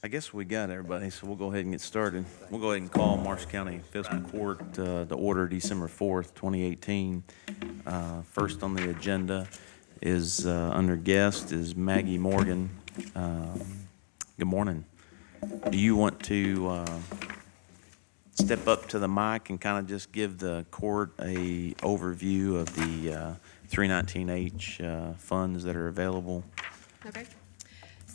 I guess we got everybody, so we'll go ahead and get started. We'll go ahead and call Marshall County Fiscal Court to order December 4th, 2018. First on the agenda is, under guest, is Maggie Morgan. Good morning. Do you want to step up to the mic and kind of just give the court a overview of the 319H funds that are available? Okay.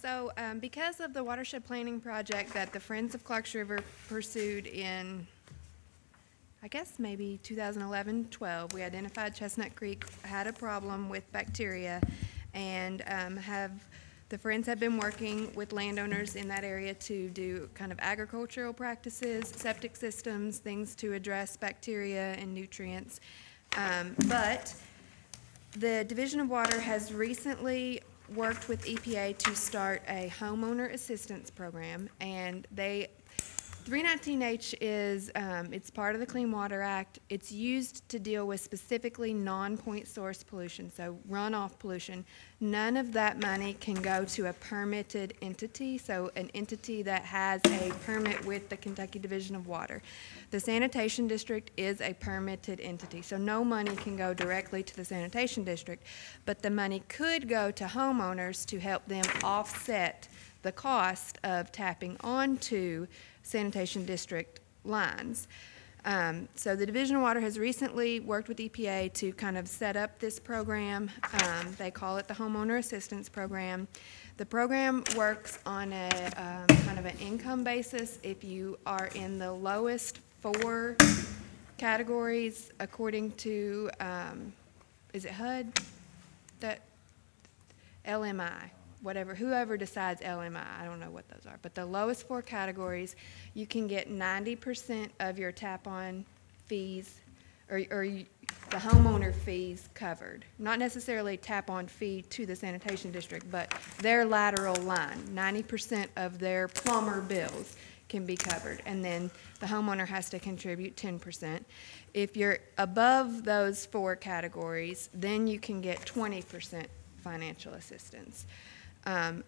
So because of the watershed planning project that the Friends of Clarks River pursued in, I guess maybe 2011-12, we identified Chestnut Creek had a problem with bacteria, and the Friends have been working with landowners in that area to do kind of agricultural practices, septic systems, things to address bacteria and nutrients. But the Division of Water has recently worked with EPA to start a homeowner assistance program, and 319H is, it's part of the Clean Water Act. It's used to deal with specifically non-point source pollution, so runoff pollution. None of that money can go to a permitted entity, so an entity that has a permit with the Kentucky Division of Water. The sanitation district is a permitted entity, so no money can go directly to the sanitation district, but the money could go to homeowners to help them offset the cost of tapping onto sanitation district lines. So the Division of Water has recently worked with EPA to kind of set up this program. They call it the Homeowner Assistance Program. The program works on a kind of an income basis. If you are in the lowest 4 categories according to, is it HUD? That LMI, whatever, whoever decides LMI, I don't know what those are, but the lowest 4 categories, you can get 90% of your tap-on fees, or the homeowner fees covered. Not necessarily tap-on fee to the sanitation district, but their lateral line, 90% of their plumber bills can be covered, and then the homeowner has to contribute 10%. If you're above those 4 categories, then you can get 20% financial assistance.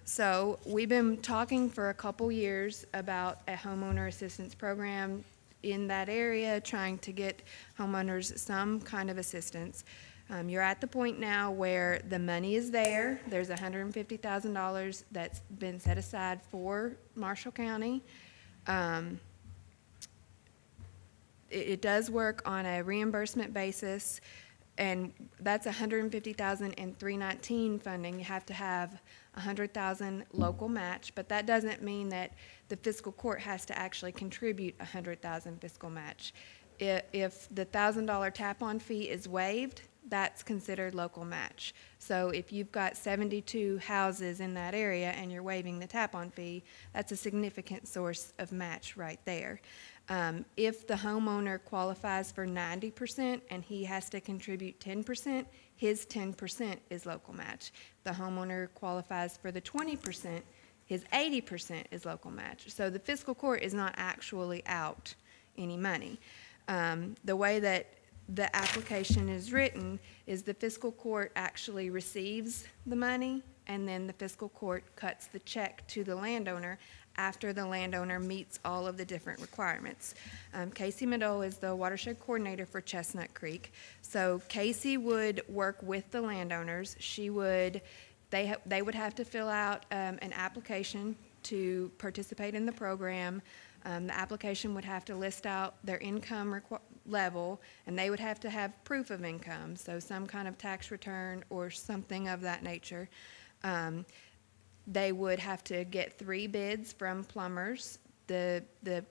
So we've been talking for a couple years about a homeowner assistance program in that area, trying to get homeowners some kind of assistance. You're at the point now where the money is there. There's $150,000 that's been set aside for Marshall County. It does work on a reimbursement basis, and that's $150,000 in 319 funding. You have to have $100,000 local match, but that doesn't mean that the fiscal court has to actually contribute $100,000 fiscal match. If the $1,000 tap-on fee is waived, that's considered local match. So if you've got 72 houses in that area and you're waiving the tap-on fee, that's a significant source of match right there. If the homeowner qualifies for 90% and he has to contribute 10%, his 10% is local match. The homeowner qualifies for the 20%, his 80% is local match. So the fiscal court is not actually out any money. The way that the application is written is the fiscal court actually receives the money, and then the fiscal court cuts the check to the landowner after the landowner meets all of the different requirements. Casey Meadow is the watershed coordinator for Chestnut Creek. So Casey would work with the landowners. They would have to fill out an application to participate in the program. The application would have to list out their income level, and they would have to have proof of income, so some kind of tax return or something of that nature. They would have to get 3 bids from plumbers. The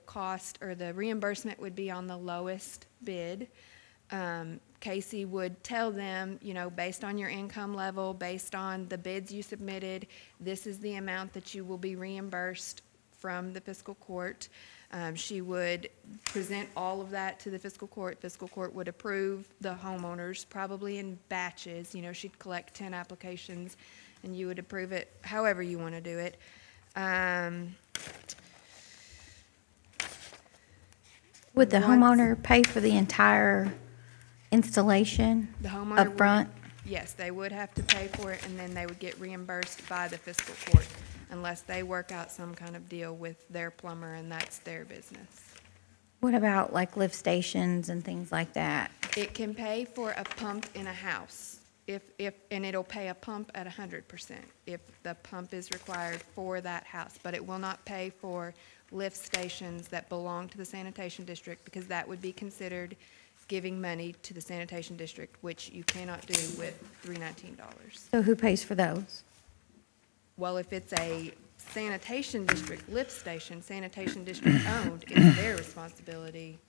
cost or the reimbursement would be on the lowest bid. Casey would tell them, you know, based on your income level, based on the bids you submitted, this is the amount that you will be reimbursed from the fiscal court. She would present all of that to the fiscal court. Fiscal court would approve the homeowners, probably in batches. You know, she'd collect 10 applications, and you would approve it however you want to do it. Would the homeowner pay for the entire installation The homeowner up front? Yes, they would have to pay for it, and then they would get reimbursed by the fiscal court. unless they work out some kind of deal with their plumber and that's their business. What about like lift stations and things like that? It can pay for a pump in a house and it'll pay a pump at 100% if the pump is required for that house. But it will not pay for lift stations that belong to the sanitation district because that would be considered giving money to the sanitation district, which you cannot do with $319. So who pays for those? Well, if it's a sanitation district lift station, sanitation district owned, it's their responsibility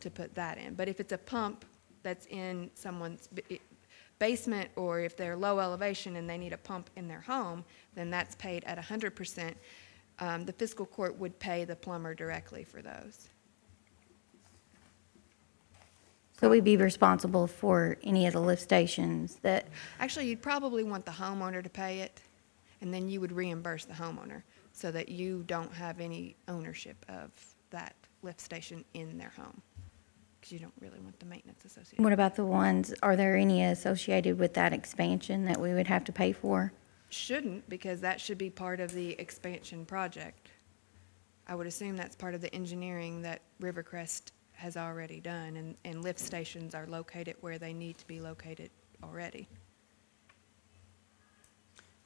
to put that in. But if it's a pump that's in someone's basement, or if they're low elevation and they need a pump in their home, then that's paid at 100%. The fiscal court would pay the plumber directly for those. So we'd be responsible for any of the lift stations that, Actually, you'd probably want the homeowner to pay it, and then you would reimburse the homeowner so that you don't have any ownership of that lift station in their home, because you don't really want the maintenance associated. what about the ones, are there any associated with that expansion that we would have to pay for? Shouldn't, because that should be part of the expansion project. I would assume that's part of the engineering that Rivercrest has already done, and lift stations are located where they need to be located already.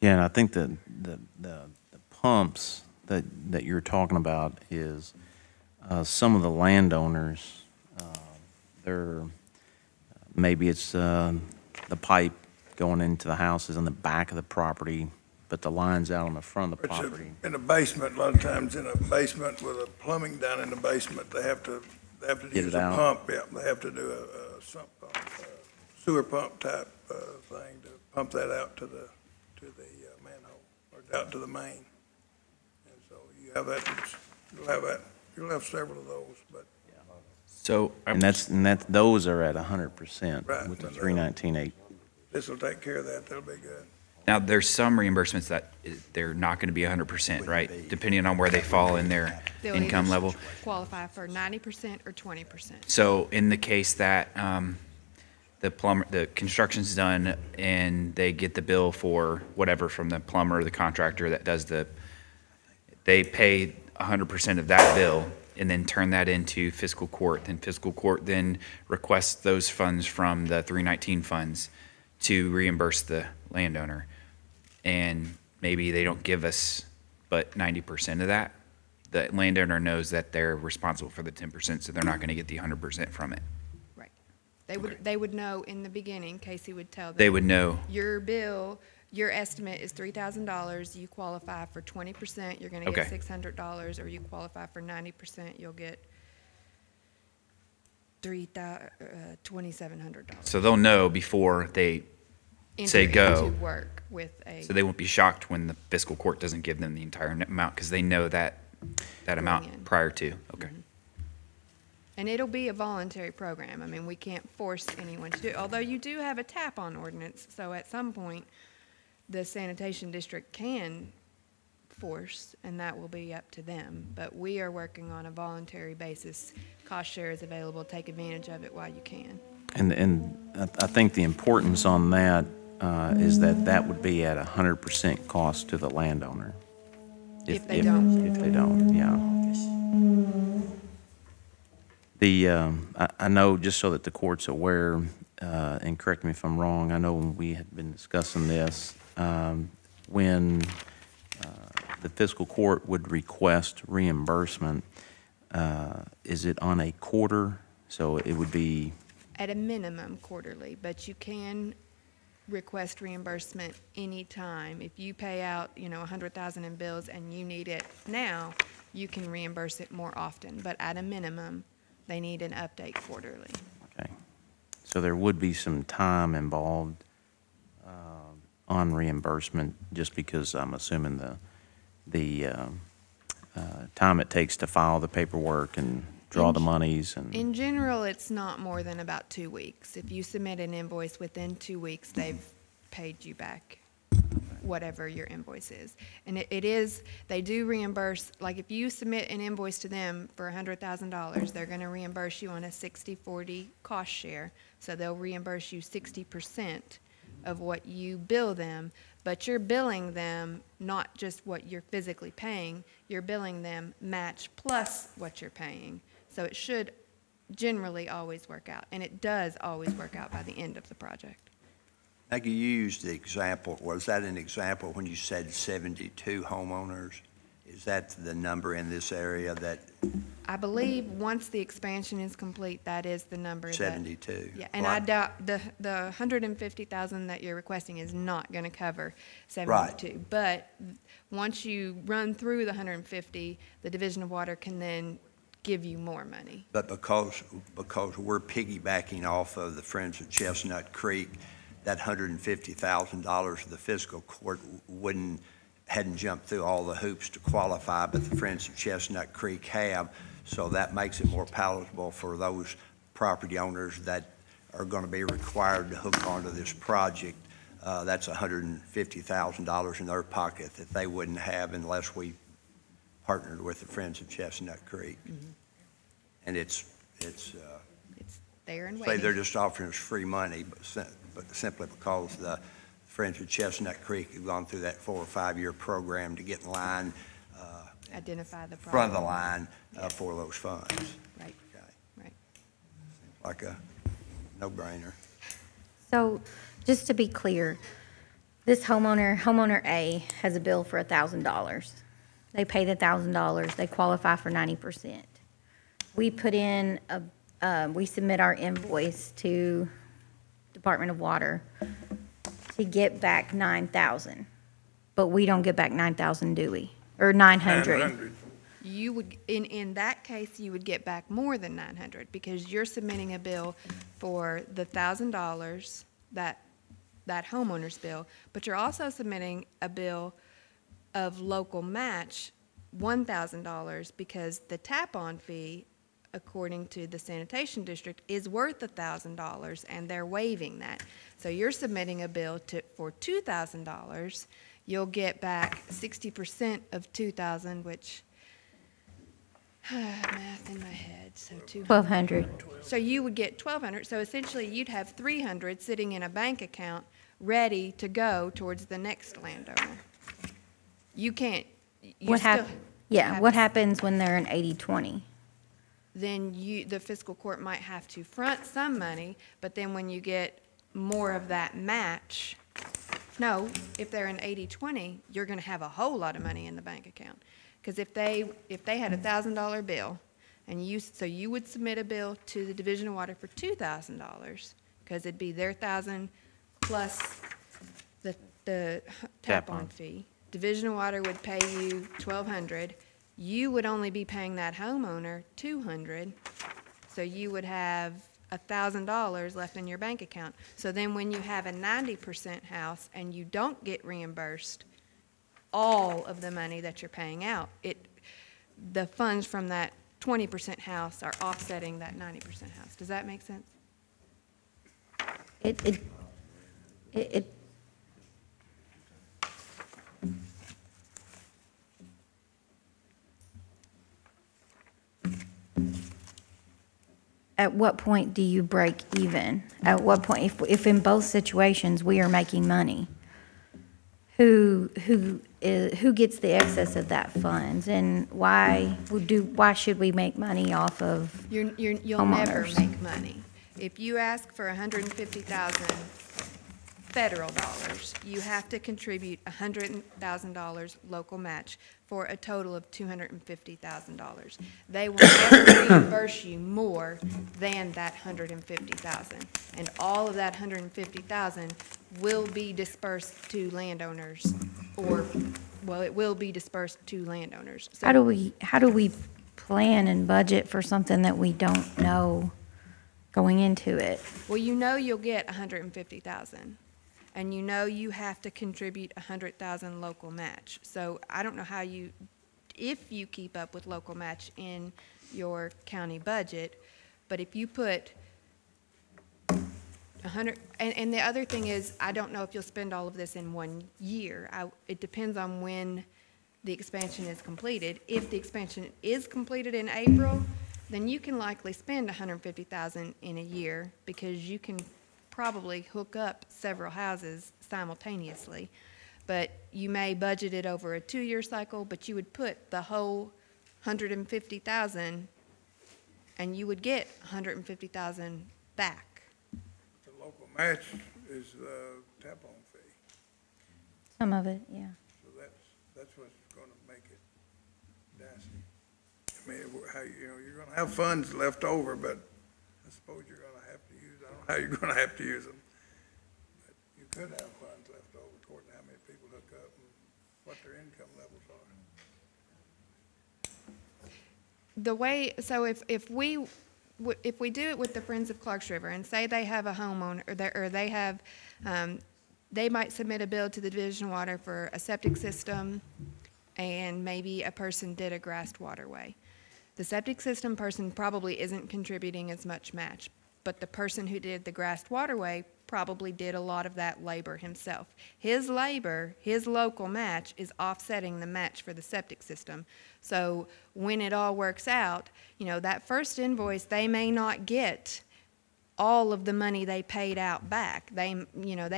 Yeah, and I think the pumps that you're talking about is some of the landowners, they're, maybe it's the pipe going into the houses in the back of the property, but the line's out on the front of the property. In a basement, a lot of times in a basement with a plumbing down in the basement, they have to Get use it a out. pump, yeah, they have to do a sump pump, sewer pump type, thing to pump that out to the manhole, or out to the main. And so you have that, you'll have several of those, but, So, And those are at 100% Right, with the and, 319.8. this'll take care of that, that'll be good. now there's some reimbursements that they're not going to be 100%, right? Depending on where they fall in their They'll income either level. qualify for 90% or 20%. So in the case that the construction's done and they get the bill for whatever from the plumber or the contractor that does they pay 100% of that bill and then turn that into fiscal court. Then fiscal court then requests those funds from the 319 funds to reimburse the landowner. And maybe they don't give us but 90% of that. The landowner knows that they're responsible for the 10%, so they're not going to get the 100% from it. Right. They would know in the beginning, Casey would tell them. They would know. Your bill, your estimate is $3,000, you qualify for 20%, you're gonna get Okay. $600, or you qualify for 90%, you'll get $2,700. So they'll know before they say go. To work with a. So they won't be shocked when the fiscal court doesn't give them the entire amount because they know that amount in. prior to. Okay. And it'll be a voluntary program. I mean, we can't force anyone to do it, although you do have a tap-on ordinance, so at some point, the sanitation district can force, and that will be up to them. But we are working on a voluntary basis. Cost share is available. Take advantage of it while you can. And I think the importance on that is that would be at 100% cost to the landowner. If they don't. If they don't, yeah. I know, just so that the court's aware, and correct me if I'm wrong, I know when we had been discussing this, when the fiscal court would request reimbursement, is it on a quarter? So it would be, At a minimum quarterly, but you can request reimbursement anytime. If you pay out, $100,000 in bills and you need it now, you can reimburse it more often. But at a minimum, they need an update quarterly. okay. So there would be some time involved on reimbursement, just because I'm assuming the time it takes to file the paperwork and draw the monies and. In general, it's not more than about 2 weeks. If you submit an invoice within 2 weeks, they've paid you back whatever your invoice is. And they do reimburse, like if you submit an invoice to them for $100,000, they're gonna reimburse you on a 60-40 cost share. So they'll reimburse you 60% of what you bill them, but you're billing them not just what you're physically paying, you're billing them match plus what you're paying. So it should generally always work out, and it does always work out by the end of the project. Like you used the example, was that an example when you said 72 homeowners? Is that the number in this area that I believe once the expansion is complete, that is the number that. 72? Yeah, and I doubt the 150,000 that you're requesting is not gonna cover 72. But once you run through the 150, the Division of Water can then give you more money. But because we're piggybacking off of the Friends of Chestnut Creek, that $150,000 of the fiscal court hadn't jumped through all the hoops to qualify, but the Friends of Chestnut Creek have. So that makes it more palatable for those property owners that are going to be required to hook onto this project. That's $150,000 in their pocket that they wouldn't have unless we partnered with the Friends of Chestnut Creek. And it's There and say waiting. they're just offering us free money, but simply because the Friends of Chestnut Creek have gone through that 4 or 5 year program to get in line, Identify the problem. front of the line for those funds. Right, Okay. right. Like a no-brainer. So, just to be clear, this homeowner A, has a bill for $1,000. They pay the $1,000, they qualify for 90%. We put in we submit our invoice to Department of Water to get back 9,000, but we don't get back 9,000, do we? Or 900? 900. You would, in that case, you would get back more than 900 because you're submitting a bill for the $1,000, that homeowner's bill, but you're also submitting a bill of local match, $1,000, because the tap-on fee, according to the sanitation district, is worth $1,000, and they're waiving that. So you're submitting a bill for $2,000. You'll get back 60% of 2,000, which, math in my head, so 1,200. so you would get 1,200. So essentially, you'd have 300 sitting in a bank account, ready to go towards the next landowner. You can't. You What still have what to- happens when they're an 80-20? Then the fiscal court might have to front some money, but then when you get more of that match, no, if they're an 80-20, you're gonna have a whole lot of money in the bank account. Because if they had a $1,000 bill, and you would submit a bill to the Division of Water for $2,000, because it'd be their 1,000 plus the tap-on fee. Division of Water would pay you $1,200. You would only be paying that homeowner $200, so you would have $1,000 left in your bank account. So then when you have a 90% house and you don't get reimbursed all of the money that you're paying out, the funds from that 20% house are offsetting that 90% house. Does that make sense? It At what point do you break even? At what point, if in both situations we are making money, who gets the excess of that funds, and why should we make money off of You'll never homeowners? make money. If you ask for 150,000 federal dollars, you have to contribute $100,000 local match for a total of $250,000. They will never reimburse you more than that 150,000. And all of that 150,000 will be dispersed to landowners, it will be dispersed to landowners. So How do we plan and budget for something that we don't know going into it? well, you know you'll get 150,000, and you know you have to contribute 100,000 local match. So I don't know if you keep up with local match in your county budget, but if you put 100, and the other thing is, I don't know if you'll spend all of this in 1 year. It depends on when the expansion is completed. If the expansion is completed in April, then you can likely spend 150,000 in a year, because you can probably hook up several houses simultaneously. but you may budget it over a 2-year cycle, but you would put the whole 150,000 and you would get 150,000 back. The local match is the tap-on fee, Some of it, yeah. so that's what's gonna make it dicey. I mean, how, you're gonna have funds left over, but I suppose you're gonna have to use, I don't know how you're gonna have to use them. But you could have funds left over according to how many people hook up and what their income levels are. The way, so if we do it with the Friends of Clarks River and say they have a homeowner, or they have, they might submit a bill to the Division of Water for a septic system, and maybe a person did a grassed waterway. The septic system person probably isn't contributing as much match, but the person who did the grassed waterway probably did a lot of that labor himself. His labor, his local match, is offsetting the match for the septic system. So when it all works out, that first invoice, they may not get all of the money they paid out back. They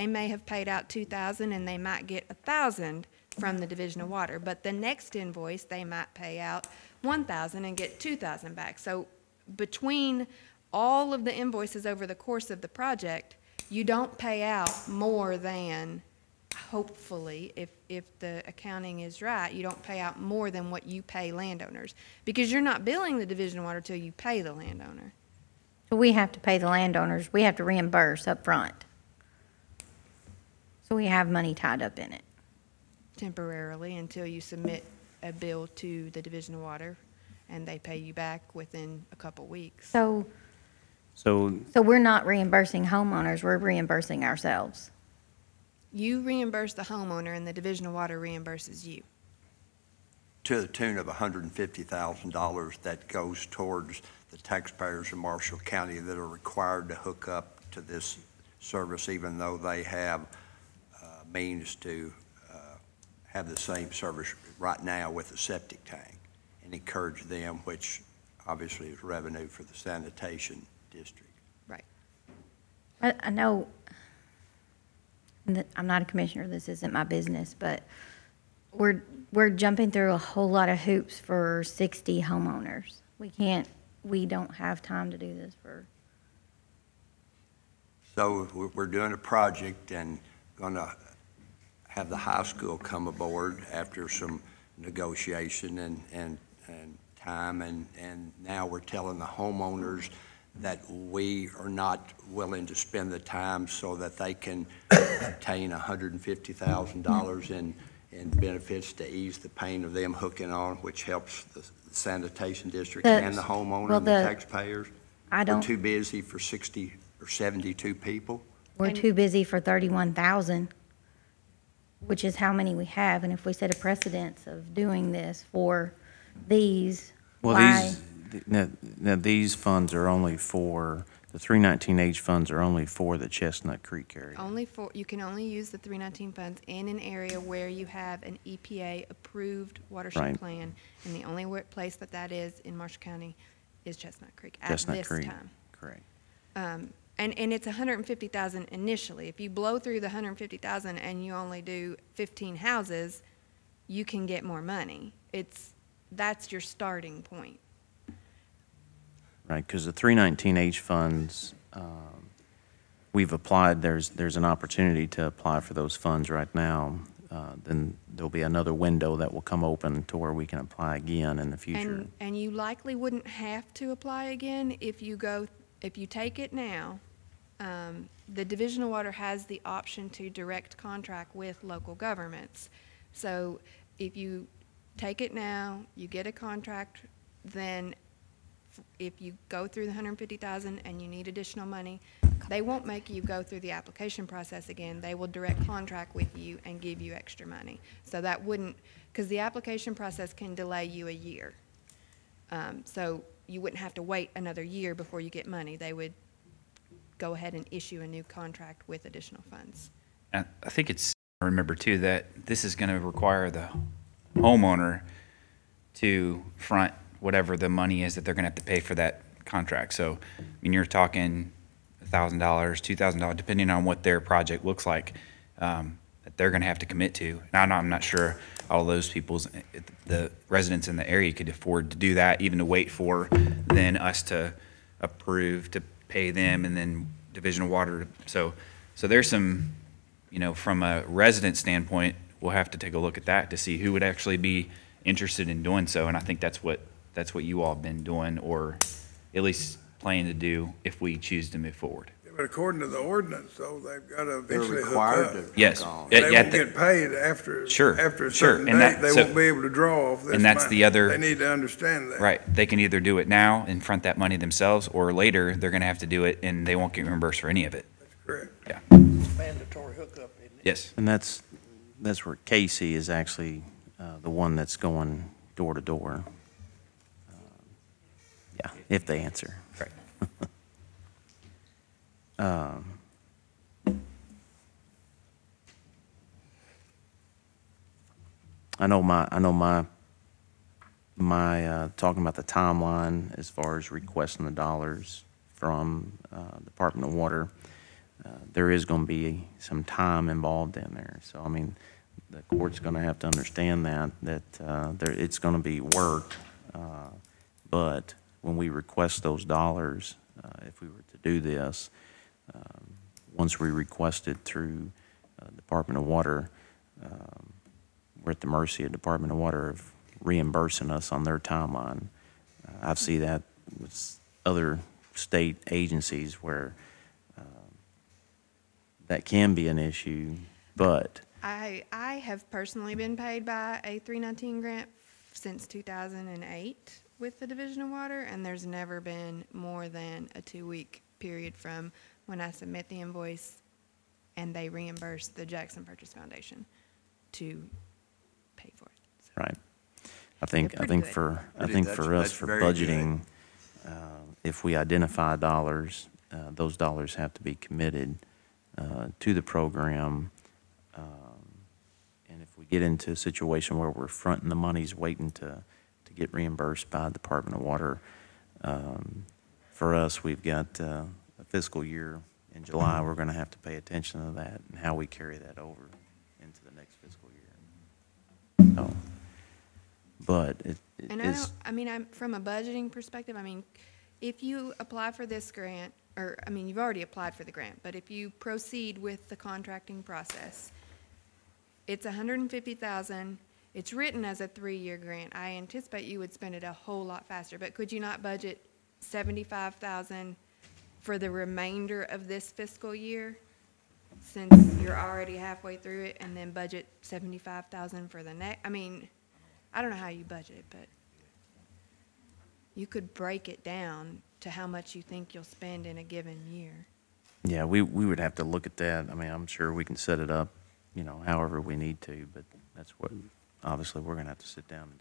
may have paid out $2,000 and they might get $1,000 from the Division of Water, but the next invoice, they might pay out $1,000 and get $2,000 back. So between all of the invoices over the course of the project, you don't pay out more than, hopefully, if the accounting is right, you don't pay out more than what you pay landowners, because you're not billing the Division of Water till you pay the landowner. So we have to pay the landowners, we have to reimburse up front. So we have money tied up in it. Temporarily, until you submit a bill to the Division of Water, and they pay you back within a couple weeks. So we're not reimbursing homeowners, we're reimbursing ourselves. You reimburse the homeowner, and the Division of Water reimburses you. To the tune of $150,000 that goes towards the taxpayers in Marshall County that are required to hook up to this service, even though they have means to have the same service right now with a septic tank, and encourage them, which obviously is revenue for the sanitation district. Right. I know, I'm not a commissioner, this isn't my business, but we're jumping through a whole lot of hoops for 60 homeowners. We don't have time to do this for. So we're doing a project and gonna have the high school come aboard after some negotiation and time, and now we're telling the homeowners that we are not willing to spend the time so that they can obtain $150,000 in benefits to ease the pain of them hooking on, which helps the sanitation district and the homeowner and the taxpayers. We're too busy for 60 or 72 people. We're too busy for 31,000, which is how many we have, and if we set a precedence of doing this for these, Well, why? now these funds are only for, the 319H funds are only for the Chestnut Creek area. You can only use the 319 funds in an area where you have an EPA-approved watershed Right. plan, and the only place that is in Marshall County is Chestnut Creek at Chestnut this Creek, time. correct. And it's 150,000 initially. If you blow through the 150,000 and you only do 15 houses, you can get more money. That's your starting point. Right, because the 319H funds, we've applied, there's an opportunity to apply for those funds right now. Then there'll be another window that will come open to where we can apply again in the future. And you likely wouldn't have to apply again if you take it now. The Division of Water has the option to direct contract with local governments. So if you take it now, you get a contract, then if you go through the 150,000 and you need additional money, they won't make you go through the application process again. They will direct contract with you and give you extra money. So that wouldn't, because the application process can delay you a year. So you wouldn't have to wait another year before you get money. They would go ahead and issue a new contract with additional funds. I think it's, remember too, that this is gonna require the homeowner to front whatever the money is that they're gonna have to pay for that contract. So, I mean, you're talking $1,000, $2,000, depending on what their project looks like. that they're gonna have to commit to. Now, I'm not sure all those the residents in the area could afford to do that, even to wait for then us to approve to pay them and then Division of Water. So there's some, from a resident standpoint, we'll have to take a look at that to see who would actually be interested in doing so. And I think that's what you all have been doing, or at least planning to do if we choose to move forward. But according to the ordinance, though, they've got to They're eventually hook required up. to hook Yes. on. Yeah, They yeah, won't get paid after, Sure, after a sure, certain and date. that- They so- won't be able to draw off this and that's the money. other- They need to understand that. Right. They can either do it now and front that money themselves, or later they're gonna have to do it and they won't get reimbursed for any of it. Correct. Yeah. Mandatory hookup, isn't it? Yes. And that's where Casey is actually the one that's going door to door. Yeah, if they answer. Right. I know my talking about the timeline as far as requesting the dollars from Department of Water. There is going to be some time involved in there. So, I mean, the court's going to have to understand that it's going to be work. But when we request those dollars, if we were to do this, once we request it through Department of Water, we're at the mercy of Department of Water of reimbursing us on their timeline. I see that with other state agencies where that can be an issue, but I have personally been paid by a 319 grant since 2008 with the Division of Water, and there's never been more than a 2-week period from when I submit the invoice and they reimburse the Jackson Purchase Foundation to pay for it. So right. I think pretty good. for That's us for very good. budgeting, if we identify dollars, those dollars have to be committed to the program. And if we get into a situation where we're fronting the monies, waiting to get reimbursed by the Department of Water, for us, we've got a fiscal year in July. We're going to have to pay attention to that and how we carry that over into the next fiscal year. So, but it And I'm from a budgeting perspective, if you apply for this grant, you've already applied for the grant, but if you proceed with the contracting process, it's $150,000. It's written as a 3-year grant. I anticipate you would spend it a whole lot faster, but could you not budget $75,000 for the remainder of this fiscal year? Since you're already halfway through it, and then budget $75,000 for the next, I don't know how you budget it, but you could break it down to how much you think you'll spend in a given year. Yeah, we would have to look at that. I'm sure we can set it up, however we need to, but that's what, obviously, we're gonna have to sit down and,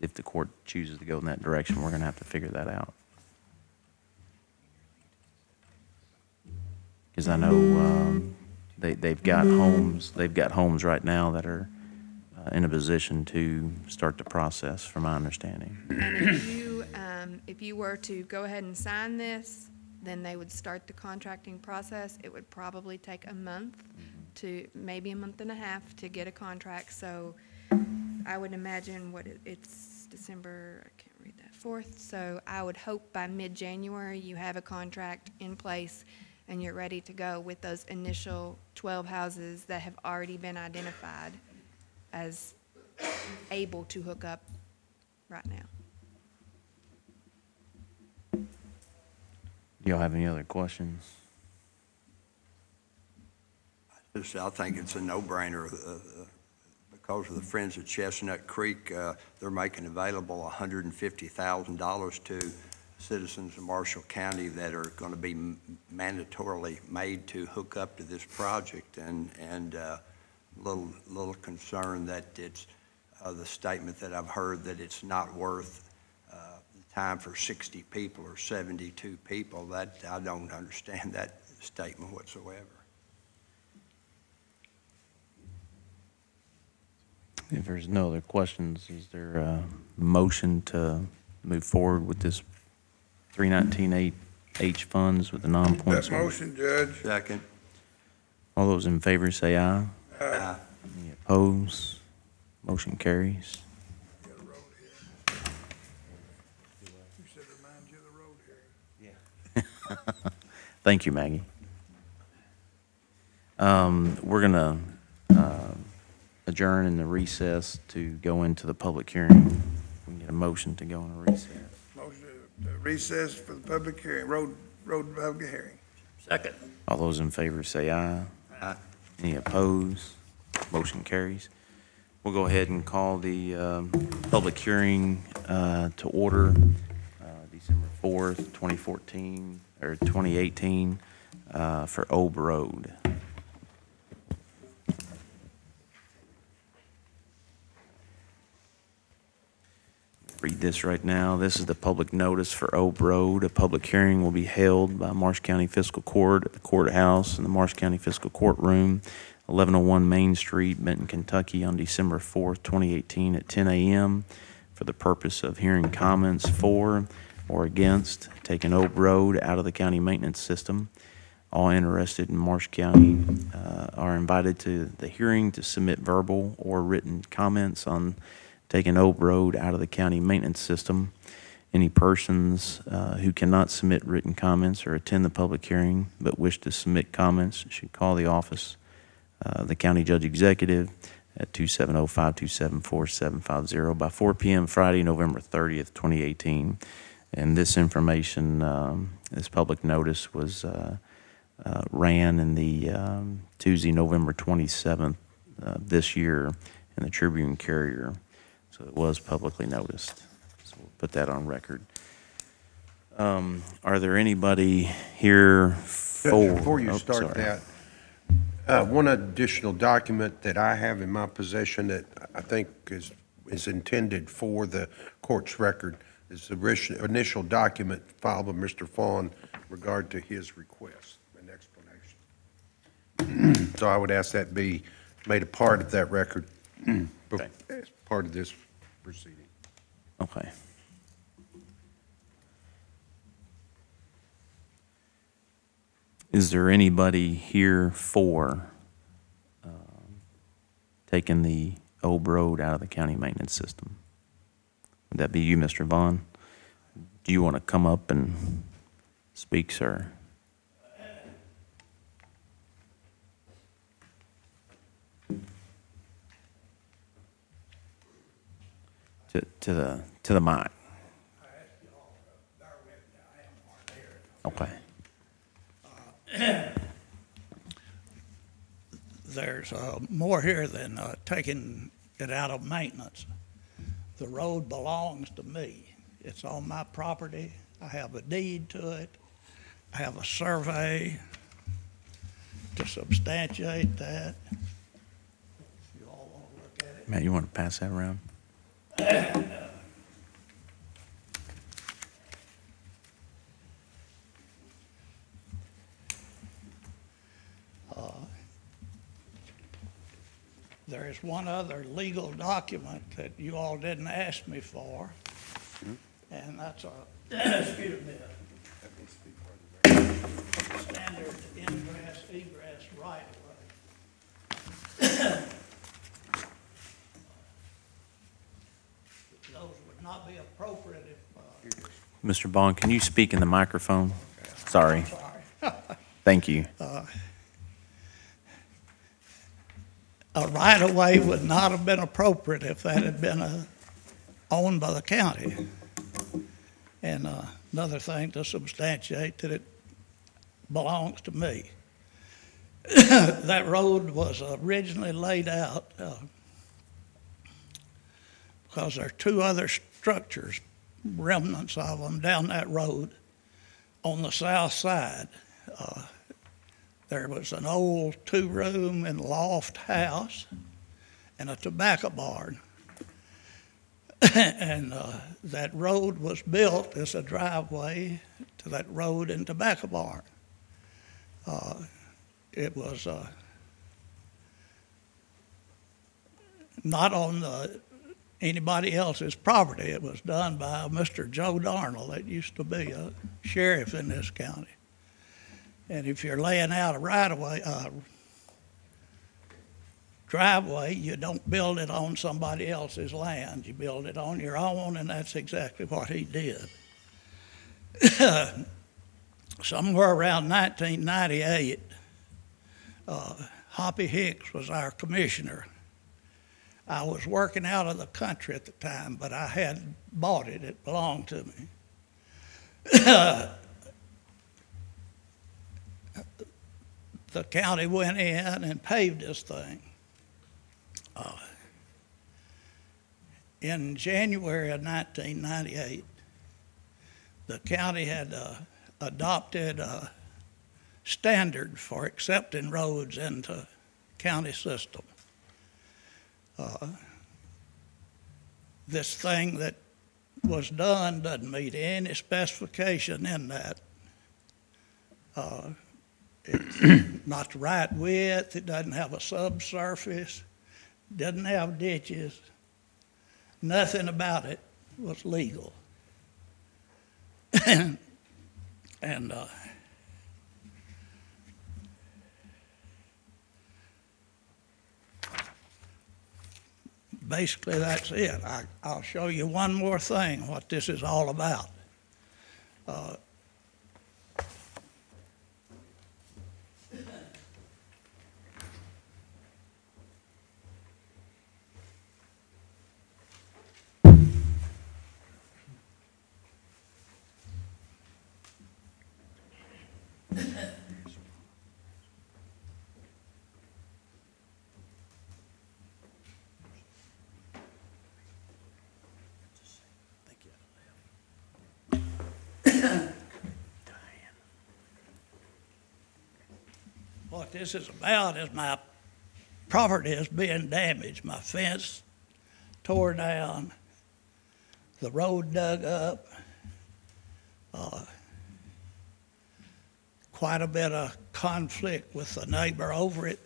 if the court chooses to go in that direction, we're gonna have to figure that out. Because I know, they've got homes right now that are in a position to start the process, from my understanding. And if you were to go ahead and sign this, then they would start the contracting process. It would probably take a month to maybe a month and a half to get a contract. So I would imagine it's December, I can't read that, 4th. So I would hope by mid-January you have a contract in place and you're ready to go with those initial 12 houses that have already been identified as able to hook up right now. Do y'all have any other questions? I think it's a no-brainer, because of the Friends of Chestnut Creek, they're making available $150,000 to citizens of Marshall County that are going to be mandatorily made to hook up to this project, and little concern that it's the statement that I've heard that it's not worth the time for 60 people or 72 people. That I don't understand that statement whatsoever. If there's no other questions, is there a motion to move forward with this 319H funds with the non-point That source? motion, Judge. Second. All those in favor say aye. Aye. Opposed? Motion carries. You got a road hearing. You said remind you of the road hearing. Thank you, Maggie. We're gonna adjourn in the recess to go into the public hearing. We can get a motion to go into recess. Motion to recess for the public hearing, road public hearing. Second. All those in favor say aye. Aye. Any opposed? Motion carries. We'll go ahead and call the public hearing to order, December 4th, 2014, or 2018, for Old Road. Read this right now. This is the public notice for Old Road. A public hearing will be held by Marsh County Fiscal Court at the courthouse in the Marsh County Fiscal Courtroom, 1101 Main Street, Benton, Kentucky, on December 4th, 2018 at 10 a.m. for the purpose of hearing comments for or against taking Old Road out of the county maintenance system. All interested in Marsh County are invited to the hearing to submit verbal or written comments on taking Old Road out of the county maintenance system. Any persons who cannot submit written comments or attend the public hearing but wish to submit comments should call the office of the county judge executive at 270-527-4750 by 4 p.m. Friday, November 30th, 2018. And this information, this public notice was ran in the Tuesday, November 27th this year in the Tribune Courier. So it was publicly noticed. So we'll put that on record. Are there anybody here for? Before you oh, start sorry. that, one additional document that I have in my possession that I think is intended for the court's record is the initial document filed by Mr. Fawn in regard to his request and explanation. So I would ask that be made a part of that record Okay. as part of this proceeding. Okay. Is there anybody here for taking the Old Road out of the county maintenance system? Would that be you, Mr. Vaughn? Do you want to come up and speak, sir? To the mic. Okay. There's more here than taking it out of maintenance. The road belongs to me. It's on my property. I have a deed to it. I have a survey to substantiate that. You all want to look at it? Matt, you want to pass that around? There is one other legal document that you all didn't ask me for, and that's a, excuse me, standard ingress, egress right-of-way. Those would not be appropriate if, Mr. Bond, can you speak in the microphone? Sorry. sorry. Thank you. A right-of-way would not have been appropriate if that had been owned by the county. And another thing to substantiate that it belongs to me. That road was originally laid out because there are two other structures, remnants of them, down that road on the south side. There was an old two-room and loft house and a tobacco barn. And that road was built as a driveway to that road and tobacco barn. It was not on anybody else's property. It was done by Mr. Joe Darnell that used to be a sheriff in this county. And if you're laying out a right-of-way, driveway, you don't build it on somebody else's land. You build it on your own, and that's exactly what he did. Somewhere around 1998, Hoppy Hicks was our commissioner. I was working out of the country at the time, but I had bought it. It belonged to me. The county went in and paved this thing. In January of 1998, the county had adopted a standard for accepting roads into county system. This thing that was done doesn't meet any specification in that. It's not the right width, it doesn't have a subsurface, doesn't have ditches, nothing about it was legal. And basically that's it. I'll show you one more thing, what this is all about. What this is about is my property is being damaged. My fence tore down, the road dug up, quite a bit of conflict with the neighbor over it.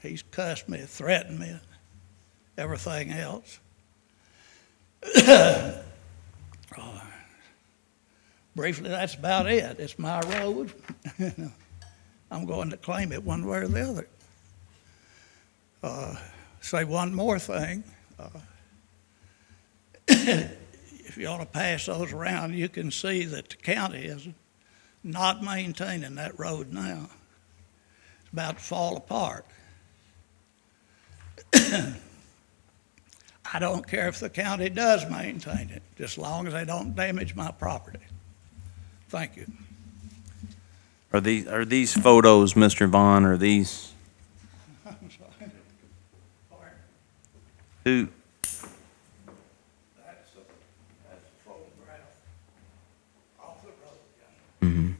He's cussed me, threatened me, everything else. Briefly, that's about it. It's my road. I'm going to claim it one way or the other. Say one more thing. If you want to pass those around, you can see that the county is not maintaining that road now. It's about to fall apart. I don't care if the county does maintain it, just as long as they don't damage my property. Thank you. Are these photos, Mr. Vaughn, are these, I'm sorry. who, That's a photograph off the road.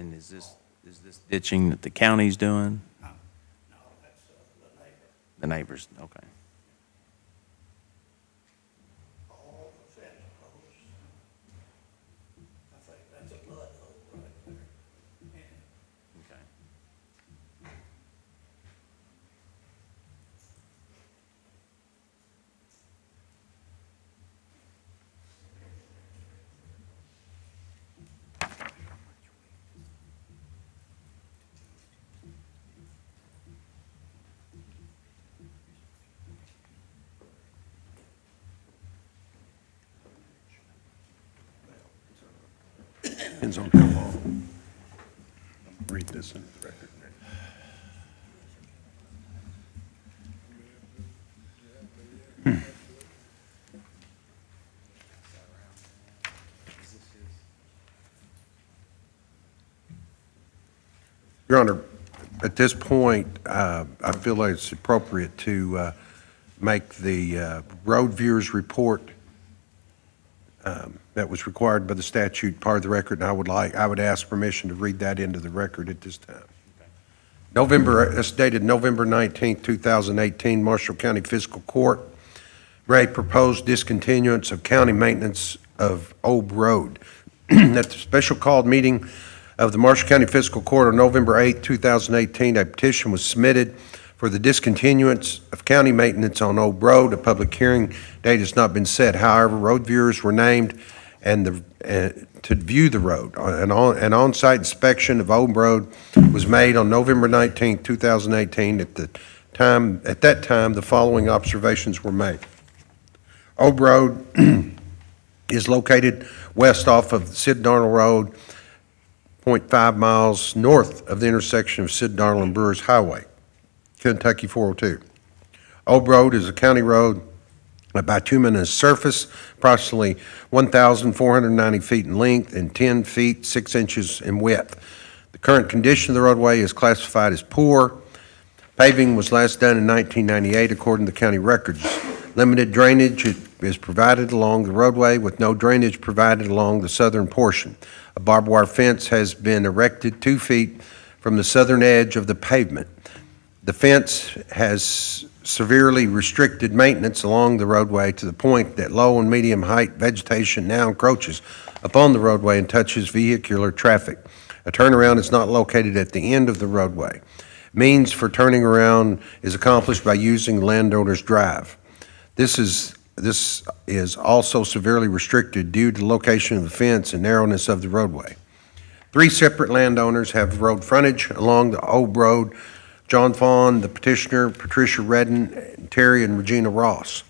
and is this ditching that the county's doing? No, that's the neighbor. The neighbors, okay. All the fence posts. I think that's a blood hole right there. Okay. Depends on how long. Read this into the record. Your Honor, at this point, I feel like it's appropriate to make the road viewers report that was required by the statute part of the record, and I would ask permission to read that into the record at this time. It's dated November 19th, 2018, Marshall County Fiscal Court. Ray proposed discontinuance of county maintenance of Old Road. At the special called meeting of the Marshall County Fiscal Court on November 8th, 2018, a petition was submitted for the discontinuance of county maintenance on Old Road. A public hearing date has not been set. However, road viewers were named and to view the road. An on-site inspection of Old Road was made on November 19, 2018 at the At that time, the following observations were made. Old Road is located west off of Sid Darnell Road, 0.5 miles north of the intersection of Sid Darnell and Brewers Highway, Kentucky 402. Old Road is a county road by bituminous surface, approximately 1,490 feet in length and 10 feet 6 inches in width. The current condition of the roadway is classified as poor. Paving was last done in 1998 according to county records. Limited drainage is provided along the roadway with no drainage provided along the southern portion. A barbed wire fence has been erected 2 feet from the southern edge of the pavement. The fence has severely restricted maintenance along the roadway to the point that low and medium height vegetation now encroaches upon the roadway and touches vehicular traffic. A turnaround is not located at the end of the roadway. Means for turning around is accomplished by using the landowner's drive. This is also severely restricted due to the location of the fence and narrowness of the roadway. 3 separate landowners have road frontage along the Old Road: John Fawn, the petitioner, Patricia Redden, Terry and Regina Ross.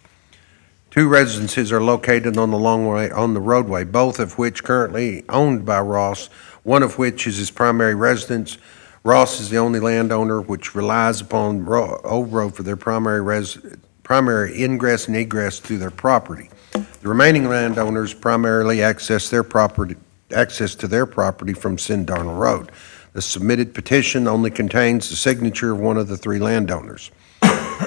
2 residences are located on the roadway, both of which currently owned by Ross, one of which is his primary residence. Ross is the only landowner which relies upon Old Road for their primary ingress and egress to their property. The remaining landowners primarily access to their property from Sid Darnell Road. The submitted petition only contains the signature of one of the 3 landowners.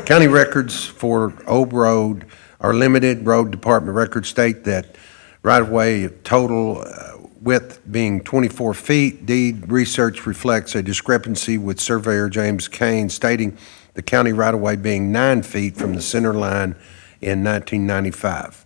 County records for Old Road are limited. Road Department records state that right-of-way total width being 24 feet. Deed research reflects a discrepancy with surveyor James Kane stating the county right-of-way being 9 feet from the center line in 1995.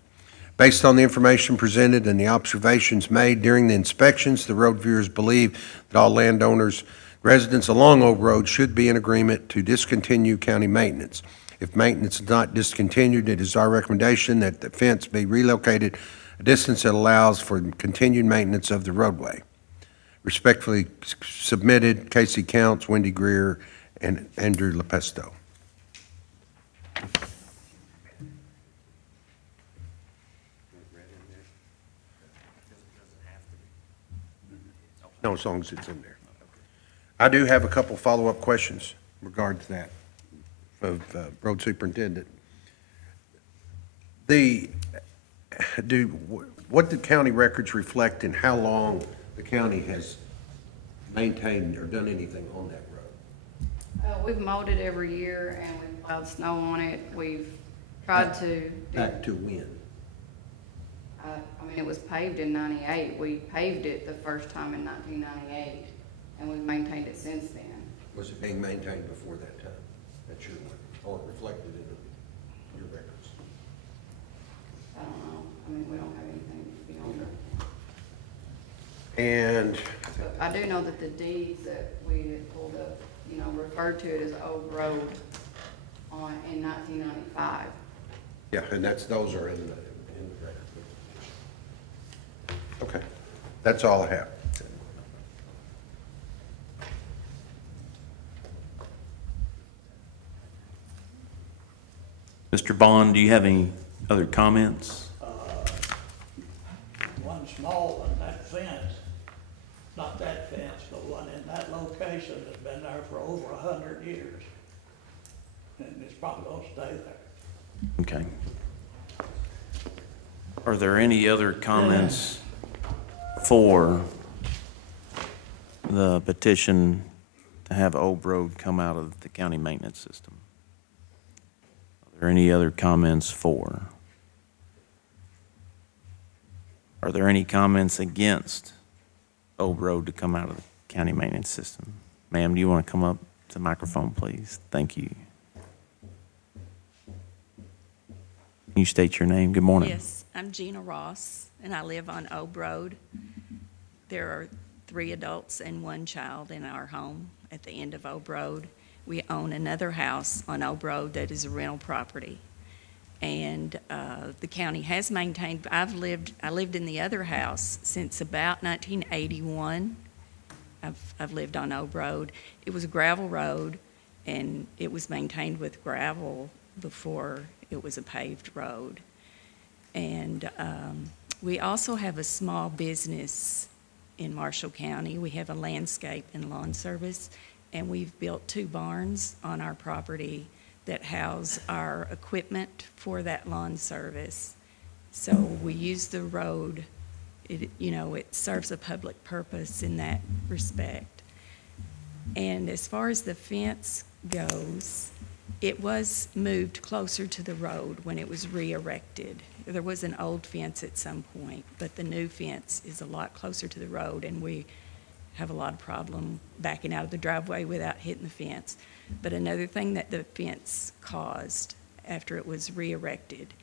Based on the information presented and the observations made during the inspections, the road viewers believe that all landowners, residents along Old Road should be in agreement to discontinue county maintenance. If maintenance is not discontinued, it is our recommendation that the fence be relocated a distance that allows for continued maintenance of the roadway. Respectfully submitted, Casey Counts, Wendy Greer, and Andrew Lepesto. No, as long as it's in there. I do have a couple follow-up questions in regard to that of road superintendent. What did county records reflect in how long the county has maintained or done anything on that road? We've mowed it every year and we've plowed snow on it. We've tried to. Back to when? It was paved in '98. We paved it the first time in 1998 and we've maintained it since then. Was it being maintained before that time? That's your one, or reflected in your records? I don't know. We don't have anything beyond that. And But I do know that the deeds that we had pulled up, referred to it as Old Road in 1995. yeah, and those are in the record. Okay, that's all I have. Mr. Bond, do you have any other comments? One small one, that fence, not that fence, but one in that location has been there for over 100 years. And it's probably gonna stay there. Okay. Are there any other comments for the petition to have Old Road come out of the county maintenance system? Are there any other comments for? Are there any comments against Old Road to come out of the county maintenance system? Ma'am, do you want to come up to the microphone, please? Thank you. Can you state your name? Good morning. Yes, I'm Gina Ross, and I live on Old Road. There are 3 adults and 1 child in our home at the end of Old Road. We own another house on Old Road that is a rental property. And the county has maintained, I lived in the other house since about 1981. I've lived on Old Road. It was a gravel road, and it was maintained with gravel before it was a paved road. And we also have a small business in Marshall County. We have a landscape and lawn service, and we've built 2 barns on our property that house our equipment for that lawn service. So we use the road, it serves a public purpose in that respect. And as far as the fence goes, it was moved closer to the road when it was re-erected. There was an old fence at some point, but the new fence is a lot closer to the road, and we have a lot of problem backing out of the driveway without hitting the fence. But another thing that the fence caused after it was re-erected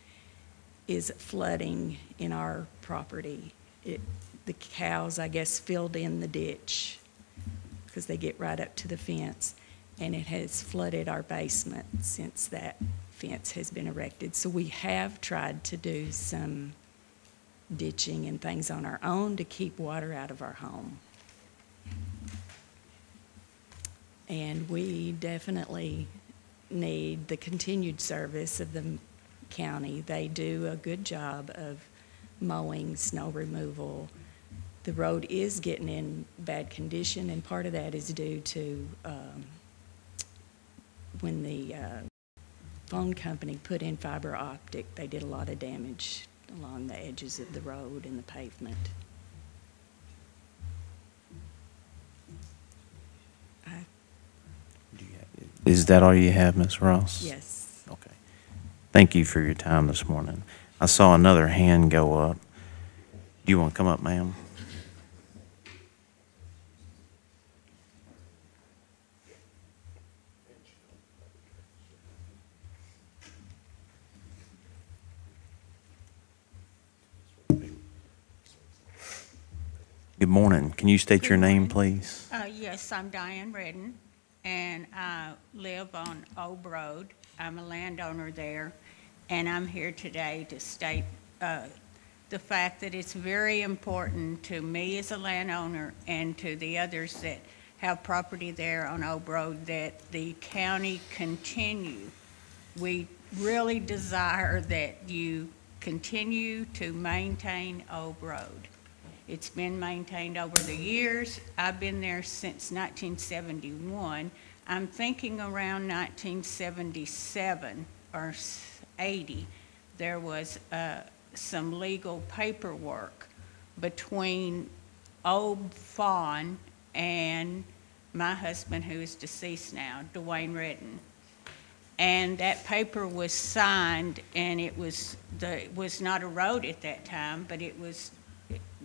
is flooding in our property. The cows, I guess, filled in the ditch because they get right up to the fence, and it has flooded our basement since that fence has been erected. So we have tried to do some ditching and things on our own to keep water out of our home. And we definitely need the continued service of the county. They do a good job of mowing, snow removal. The road is getting in bad condition, and part of that is due to when the phone company put in fiber optic, they did a lot of damage along the edges of the road and the pavement. Is that all you have, Ms. Ross? Yes. Okay. Thank you for your time this morning. I saw another hand go up. Do you want to come up, ma'am? Good morning. Can you state your name, please? Yes, I'm Diane Redden, and I live on Old Road. I'm a landowner there, and I'm here today to state the fact that it's very important to me as a landowner and to the others that have property there on Old Road that the county continue. We really desire that you continue to maintain Old Road. It's been maintained over the years. I've been there since 1971. I'm thinking around 1977 or 80, there was some legal paperwork between Old Fawn and my husband, who is deceased now, Dwayne Redden. And that paper was signed, and it was not a road at that time, but it was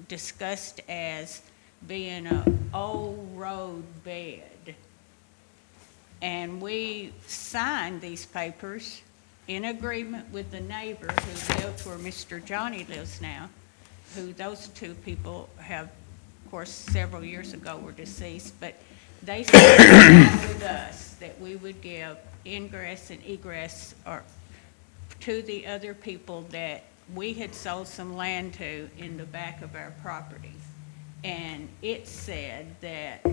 discussed as being an old road bed. And we signed these papers in agreement with the neighbor who lived where Mr. Johnny lives now, who those 2 people have, of course, several years ago were deceased, but they signed with us that we would give ingress and egress to the other people that we had sold some land to in the back of our property. And it said that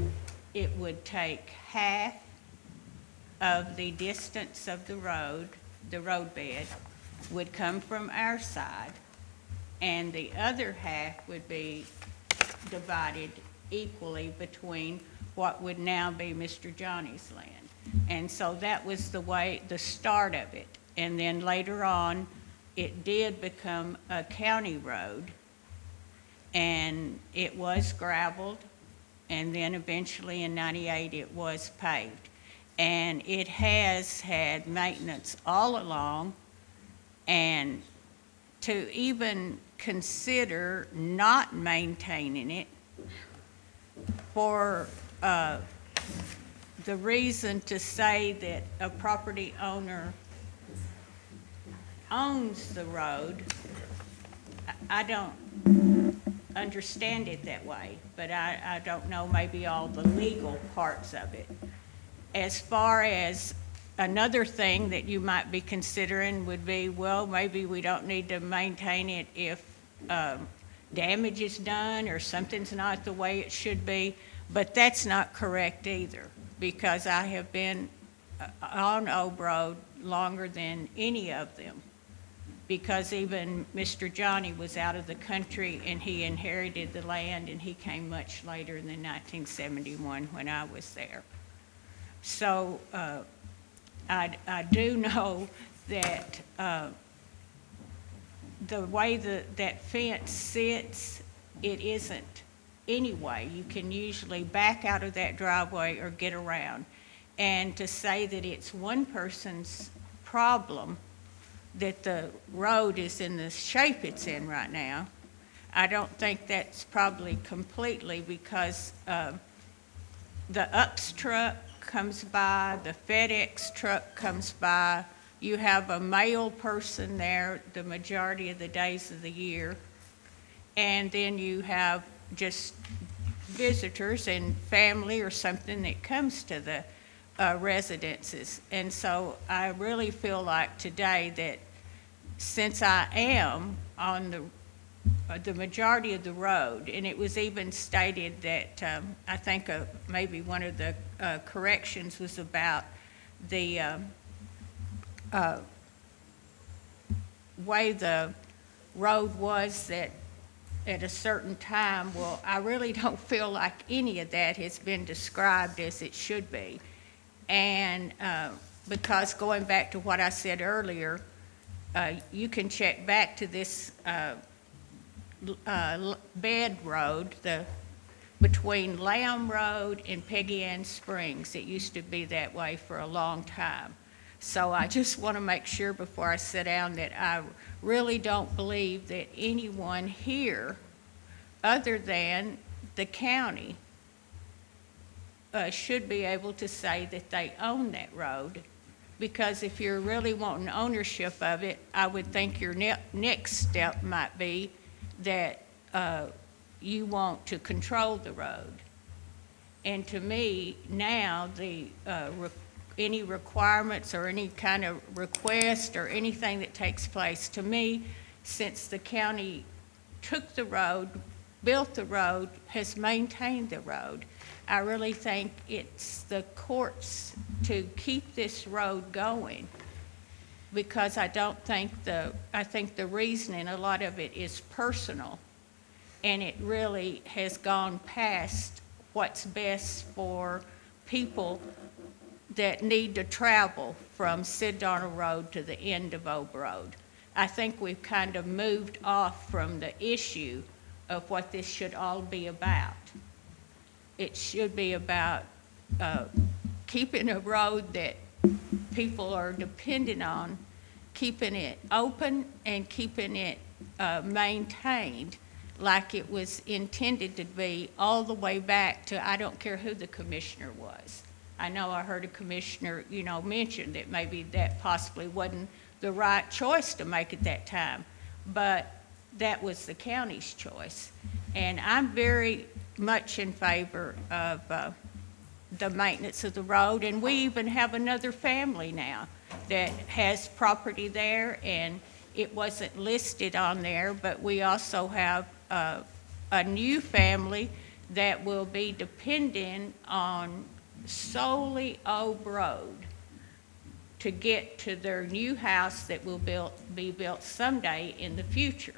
it would take half of the distance of the roadbed would come from our side, and the other half would be divided equally between what would now be Mr. Johnny's land. And so that was the start of it. And then later on, it did become a county road, and it was gravelled, and then eventually in '98 it was paved. And it has had maintenance all along, and to even consider not maintaining it for the reason to say that a property owner owns the road, I don't understand it that way, but I don't know maybe all the legal parts of it. As far as another thing that you might be considering would be, well, maybe we don't need to maintain it if damage is done or something's not the way it should be, but that's not correct either, because I have been on Old Road longer than any of them, because even Mr. Johnny was out of the country and he inherited the land, and he came much later than 1971 when I was there. So I do know that the way that fence sits, it isn't anyway. You can usually back out of that driveway or get around. And to say that it's one person's problem that the road is in the shape it's in right now, I don't think that's probably completely, because the UPS truck comes by, the FedEx truck comes by, you have a mail person there the majority of the days of the year, and then you have just visitors and family or something that comes to the residences. And so I really feel like today that since I am on the majority of the road, and it was even stated that I think maybe one of the corrections was about the way the road was that at a certain time. Well, I really don't feel like any of that has been described as it should be. And because going back to what I said earlier, you can check back to this bed road, between Lamb Road and Peggy Ann Springs. It used to be that way for a long time. So I just want to make sure before I sit down that I really don't believe that anyone here, other than the county, should be able to say that they own that road. Because if you're really wanting ownership of it, I would think your next step might be that you want to control the road. And to me, now, any requirements or any kind of request or anything that takes place, to me, since the county took the road, built the road, has maintained the road, I really think it's the courts to keep this road going, because I think the reasoning, a lot of it is personal, and it really has gone past what's best for people that need to travel from Sid Darnell Road to the end of Old Road. I think we've kind of moved off from the issue of what this should all be about. It should be about keeping a road that people are dependent on, keeping it open and keeping it maintained like it was intended to be all the way back to, I don't care who the commissioner was. I know I heard a commissioner, mention that maybe that possibly wasn't the right choice to make at that time, but that was the county's choice. And I'm very much in favor of the maintenance of the road, and we even have another family now that has property there, and it wasn't listed on there, but we also have a new family that will be dependent on solely Old Road to get to their new house that will be built someday in the future.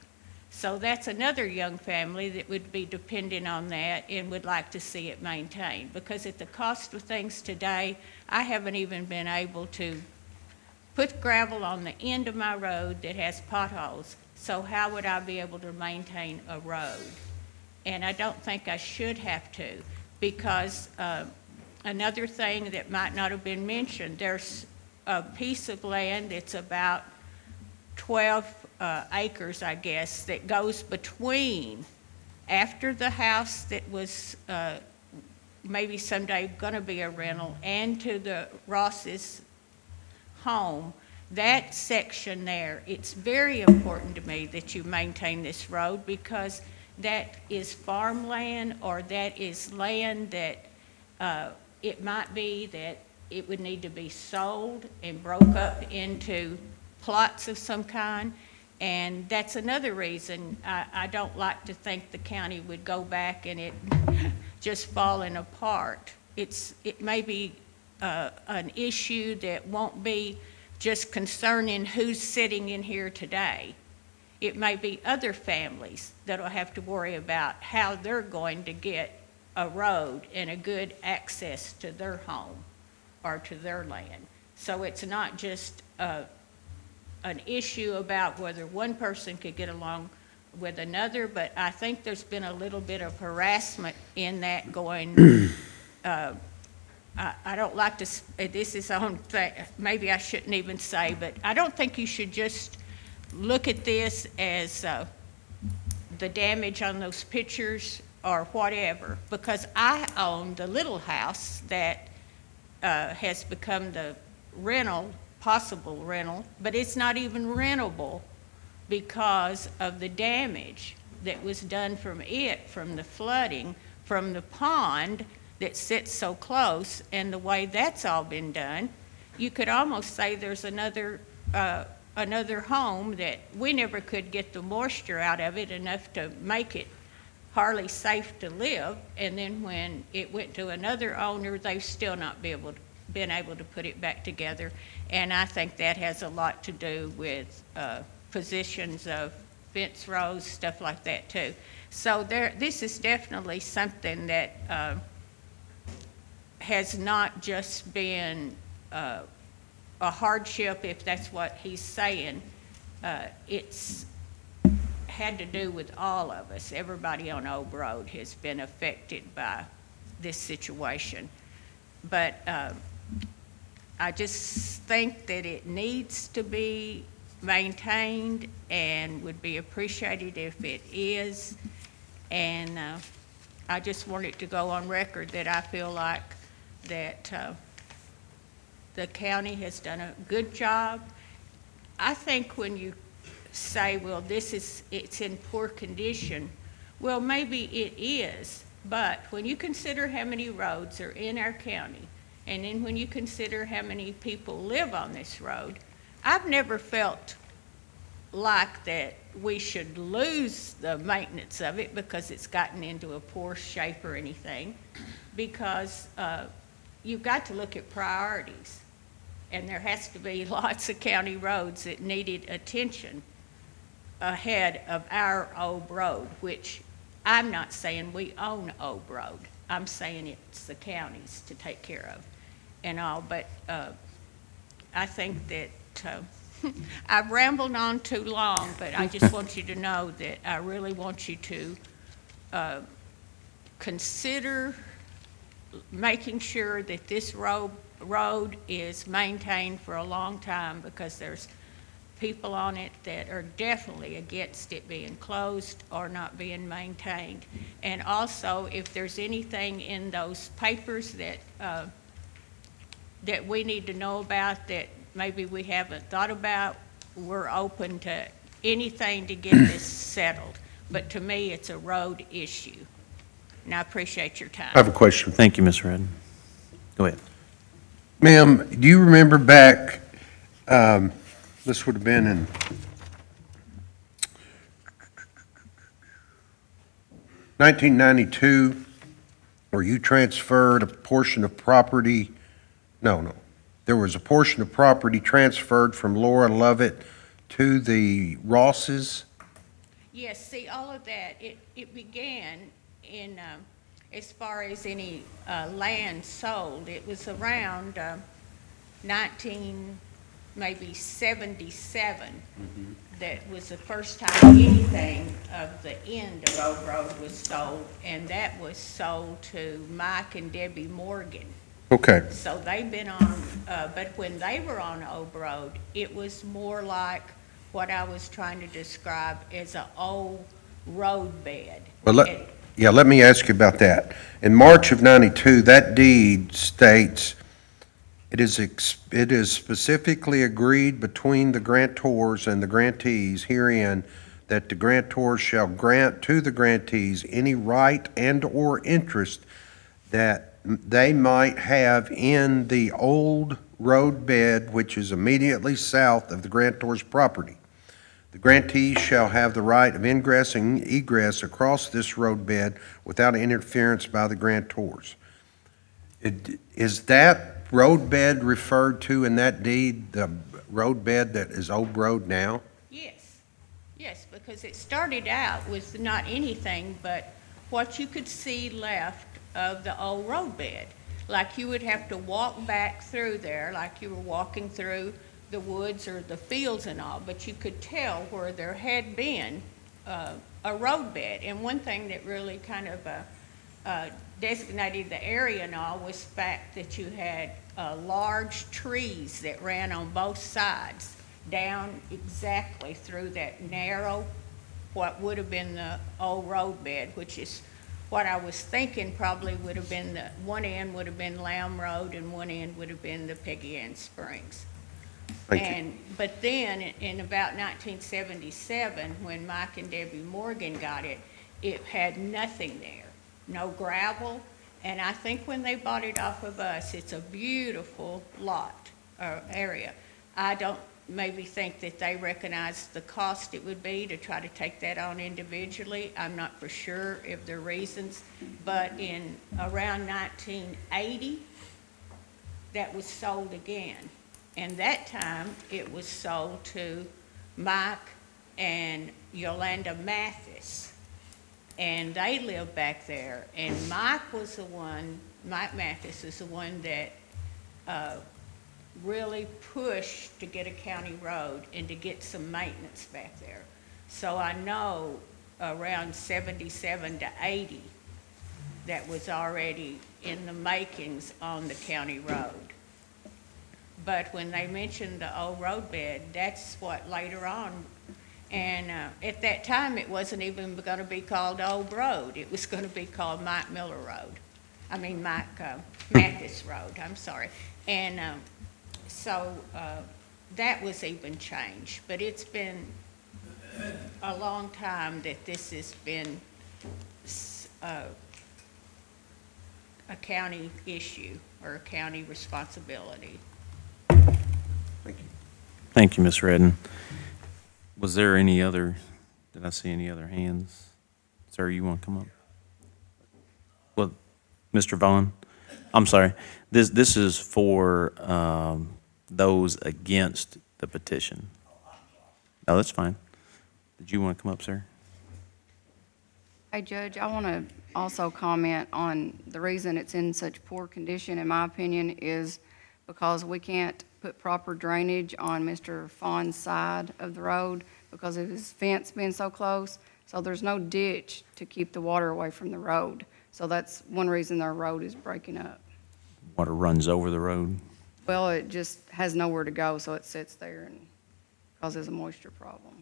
So that's another young family that would be dependent on that and would like to see it maintained, because at the cost of things today, I haven't even been able to put gravel on the end of my road that has potholes. So how would I be able to maintain a road? And I don't think I should have to, because another thing that might not have been mentioned, there's a piece of land that's about 12 acres, I guess, that goes between, after the house that was maybe someday going to be a rental, and to the Ross's home. That section there, it's very important to me that you maintain this road, because that is farmland, or that is land that it might be that it would need to be sold and broke up into plots of some kind. And that's another reason I don't like to think the county would go back and it just falling apart. It may be an issue that won't be just concerning who's sitting in here today. It may be other families that'll have to worry about how they're going to get a road and a good access to their home or to their land. So it's not just an issue about whether one person could get along with another, but I think there's been a little bit of harassment in that going. I don't like to, this is on, maybe I shouldn't even say, but I don't think you should just look at this as the damage on those pictures or whatever, because I own the little house that has become the rental, possible rental, but it's not even rentable because of the damage that was done from it, from the flooding, from the pond that sits so close, and the way that's all been done. You could almost say there's another home that we never could get the moisture out of it enough to make it hardly safe to live, and then when it went to another owner, they've still not been able to put it back together. And I think that has a lot to do with positions of fence rows, stuff like that too. So this is definitely something that has not just been a hardship, if that's what he's saying. It's had to do with all of us. Everybody on Old Road has been affected by this situation. But I just think that it needs to be maintained and would be appreciated if it is. And I just want it to go on record that I feel like that the county has done a good job. I think when you say, well, it's in poor condition, well, maybe it is, but when you consider how many roads are in our county, and then when you consider how many people live on this road, I've never felt like that we should lose the maintenance of it because it's gotten into a poor shape or anything, because you've got to look at priorities. And there has to be lots of county roads that needed attention ahead of our Old Road, which I'm not saying we own Old Road. I'm saying it's the counties to take care of and all. But I think that I've rambled on too long, but I just want you to know that I really want you to consider making sure that this road is maintained for a long time, because there's people on it that are definitely against it being closed or not being maintained. And also, if there's anything in those papers that we need to know about that maybe we haven't thought about, we're open to anything to get this settled. But to me, it's a road issue. And I appreciate your time. I have a question. Thank you, Ms. Redden. Go ahead. Ma'am, do you remember back, this would have been in 1992, where you transferred a portion of property, no, there was a portion of property transferred from Laura Lovett to the Rosses? Yes, see, all of that, it began in, as far as any land sold, it was around 1977 that was the first time anything of the end of Old Road was sold, and that was sold to Mike and Debbie Morgan. Okay. So they've been on, but when they were on Old Road, it was more like what I was trying to describe as an old road bed. Well, let me ask you about that. In March of '92, that deed states, it is specifically agreed between the grantors and the grantees herein that the grantors shall grant to the grantees any right and/or interest that they might have in the old road bed which is immediately south of the grantor's property. The grantees shall have the right of ingress and egress across this road bed without interference by the grantors. Is that roadbed referred to in that deed, the roadbed that is Old Road now? Yes, yes, because it started out with not anything but what you could see left of the old roadbed. Like you would have to walk back through there, like you were walking through the woods or the fields and all, but you could tell where there had been a roadbed. And one thing that really kind of designated the area and all was the fact that you had large trees that ran on both sides down exactly through that narrow, what would have been the old roadbed, which is what I was thinking probably would have been the, one end would have been Lamb Road and one end would have been the Peggy Ann Springs. Thank you. But then in about 1977, when Mike and Debbie Morgan got it, it had nothing there, no gravel. And I think when they bought it off of us, it's a beautiful lot or area. I don't maybe think that they recognized the cost it would be to try to take that on individually. I'm not for sure if there are reasons, but in around 1980, that was sold again. And that time, it was sold to Mike and Yolanda Mathis. And they lived back there. And Mike Mathis is the one that really pushed to get a county road and to get some maintenance back there. So I know around 77 to 80, that was already in the makings on the county road. But when they mentioned the old roadbed, that's what later on, and at that time, it wasn't even gonna be called Old Road. It was gonna be called Mike Miller Road. I mean, Mike Mathis Road, I'm sorry. And so that was even changed, but it's been a long time that this has been a county issue or a county responsibility. Thank you, Ms. Redden. Was there any other, did I see any other hands? Sir, you want to come up? Well, Mr. Vaughn, I'm sorry. This is for those against the petition. No, that's fine. Did you want to come up, sir? Hey, Judge, I want to also comment on the reason it's in such poor condition, in my opinion, is because we can't put proper drainage on Mr. Fawn's side of the road because of his fence being so close. So there's no ditch to keep the water away from the road. So that's one reason our road is breaking up. Water runs over the road. Well, it just has nowhere to go, so it sits there and causes a moisture problem.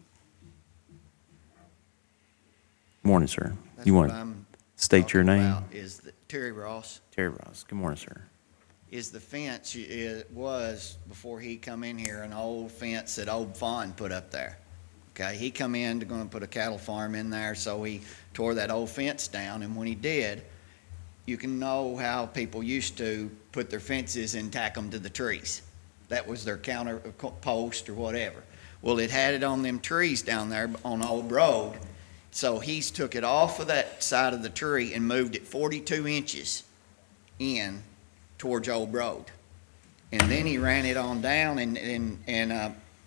Morning, sir. That's You what want to I'm state your talking name? about, is that Terry Ross, Terry Ross. Good morning, sir. is the fence, it was, before he come in here, an old fence that old Fawn put up there. Okay, he come in to gonna put a cattle farm in there, so he tore that old fence down, and when he did, you can know how people used to put their fences and tack them to the trees. That was their counter post or whatever. Well, it had it on them trees down there on Old Road, so he's took it off of that side of the tree and moved it 42 inches in towards Old Road. And then he ran it on down and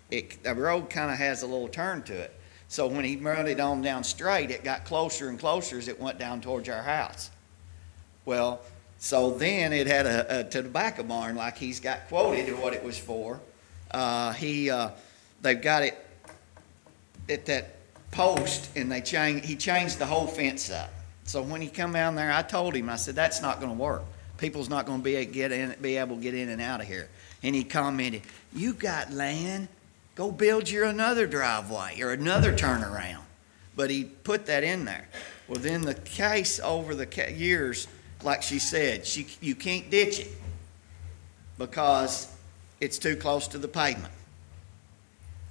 the road kind of has a little turn to it. So when he ran it on down straight, it got closer and closer as it went down towards our house. Well, so then it had a tobacco barn like he's got quoted or what it was for. They've got it at that post and he changed the whole fence up. So when he come down there, I told him, I said, that's not gonna work. People's not gonna be able to get in and out of here. And he commented, you got land, go build your another driveway or another turnaround. But he put that in there. Well, then the case over the years, like she said, you can't ditch it because it's too close to the pavement,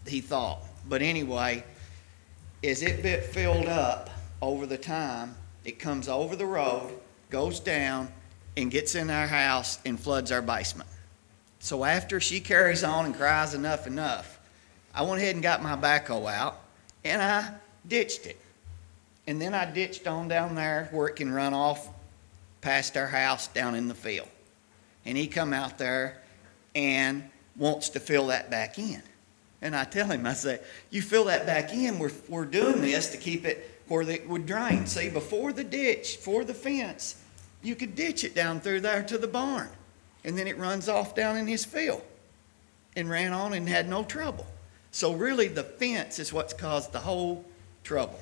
he thought. But anyway, as it bit filled up over the time, it comes over the road, goes down, and gets in our house and floods our basement. So after she carries on and cries enough, I went ahead and got my backhoe out and I ditched it. And then I ditched on down there where it can run off past our house down in the field. and he come out there and wants to fill that back in. And I tell him, I say, you fill that back in, we're doing this to keep it where it would drain. See, before the ditch, for the fence, you could ditch it down through there to the barn. And then it runs off down in his field and ran on and had no trouble. So really, the fence is what's caused the whole trouble.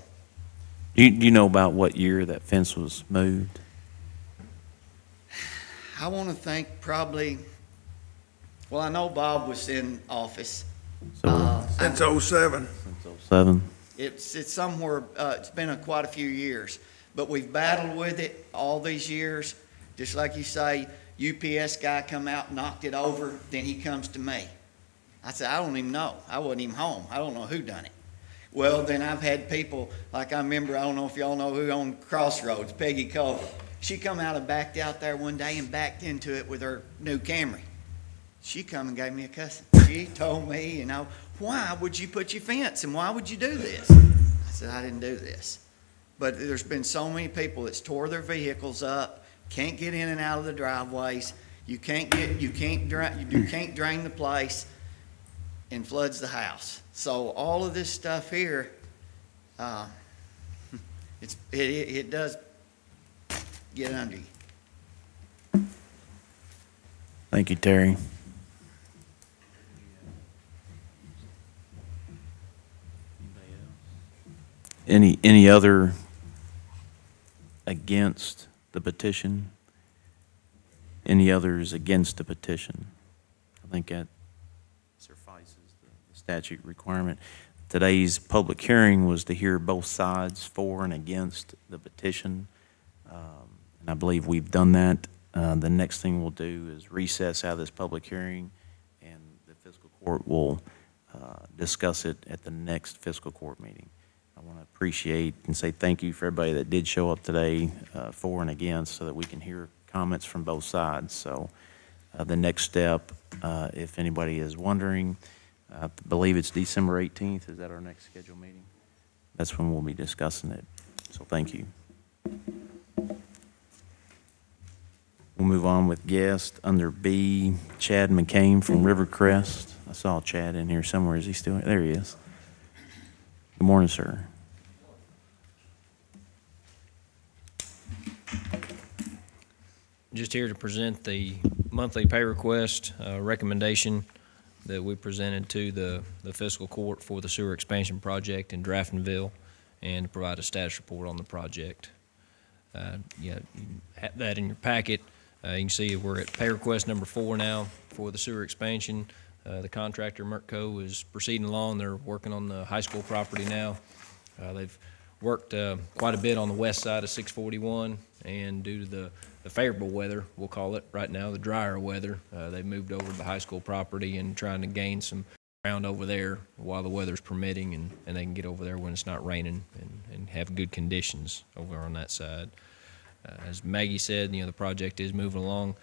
Do you know about what year that fence was moved? I want to think probably, well, I know Bob was in office. Since '07. Since '07? It's somewhere, it's been quite a few years, but we've battled with it all these years. Just like you say, UPS guy come out, knocked it over, then he comes to me. I said, I don't even know. I wasn't even home. I don't know who done it. Well, then I've had people, like I remember, I don't know if y'all know who owned Crossroads, Peggy Culver. She come out and backed out there one day and backed into it with her new Camry. She come and gave me a cussing. She told me, you know, why would you put your fence and why would you do this? I said, I didn't do this. But there's been so many people that's tore their vehicles up, can't get in and out of the driveways. You can't drain the place, and floods the house. So all of this stuff here, it does get under you. Thank you, Terry. Any other against the petition? Any others against the petition? I think that suffices the statute requirement. Today's public hearing was to hear both sides for and against the petition. And I believe we've done that. The next thing we'll do is recess out of this public hearing, and the fiscal court will discuss it at the next fiscal court meeting. I want to appreciate and say thank you for everybody that did show up today for and against, so that we can hear comments from both sides. So the next step, if anybody is wondering, I believe it's December 18th. Is that our next scheduled meeting? That's when we'll be discussing it. So thank you. We'll move on with guest under B, Chad McCain from Rivercrest. I saw Chad in here somewhere. Is he still? There he is. Good morning, sir. Just here to present the monthly pay request recommendation that we presented to the fiscal court for the sewer expansion project in Draftonville, and to provide a status report on the project. You have that in your packet. You can see we're at pay request number 4 now for the sewer expansion. The contractor, Merco, is proceeding along. They're working on the high school property now. They've worked quite a bit on the west side of 641, and due to the favorable weather, we'll call it right now, the drier weather, they've moved over to the high school property and trying to gain some ground over there while the weather's permitting, and they can get over there when it's not raining and have good conditions over on that side. As Maggie said, the project is moving along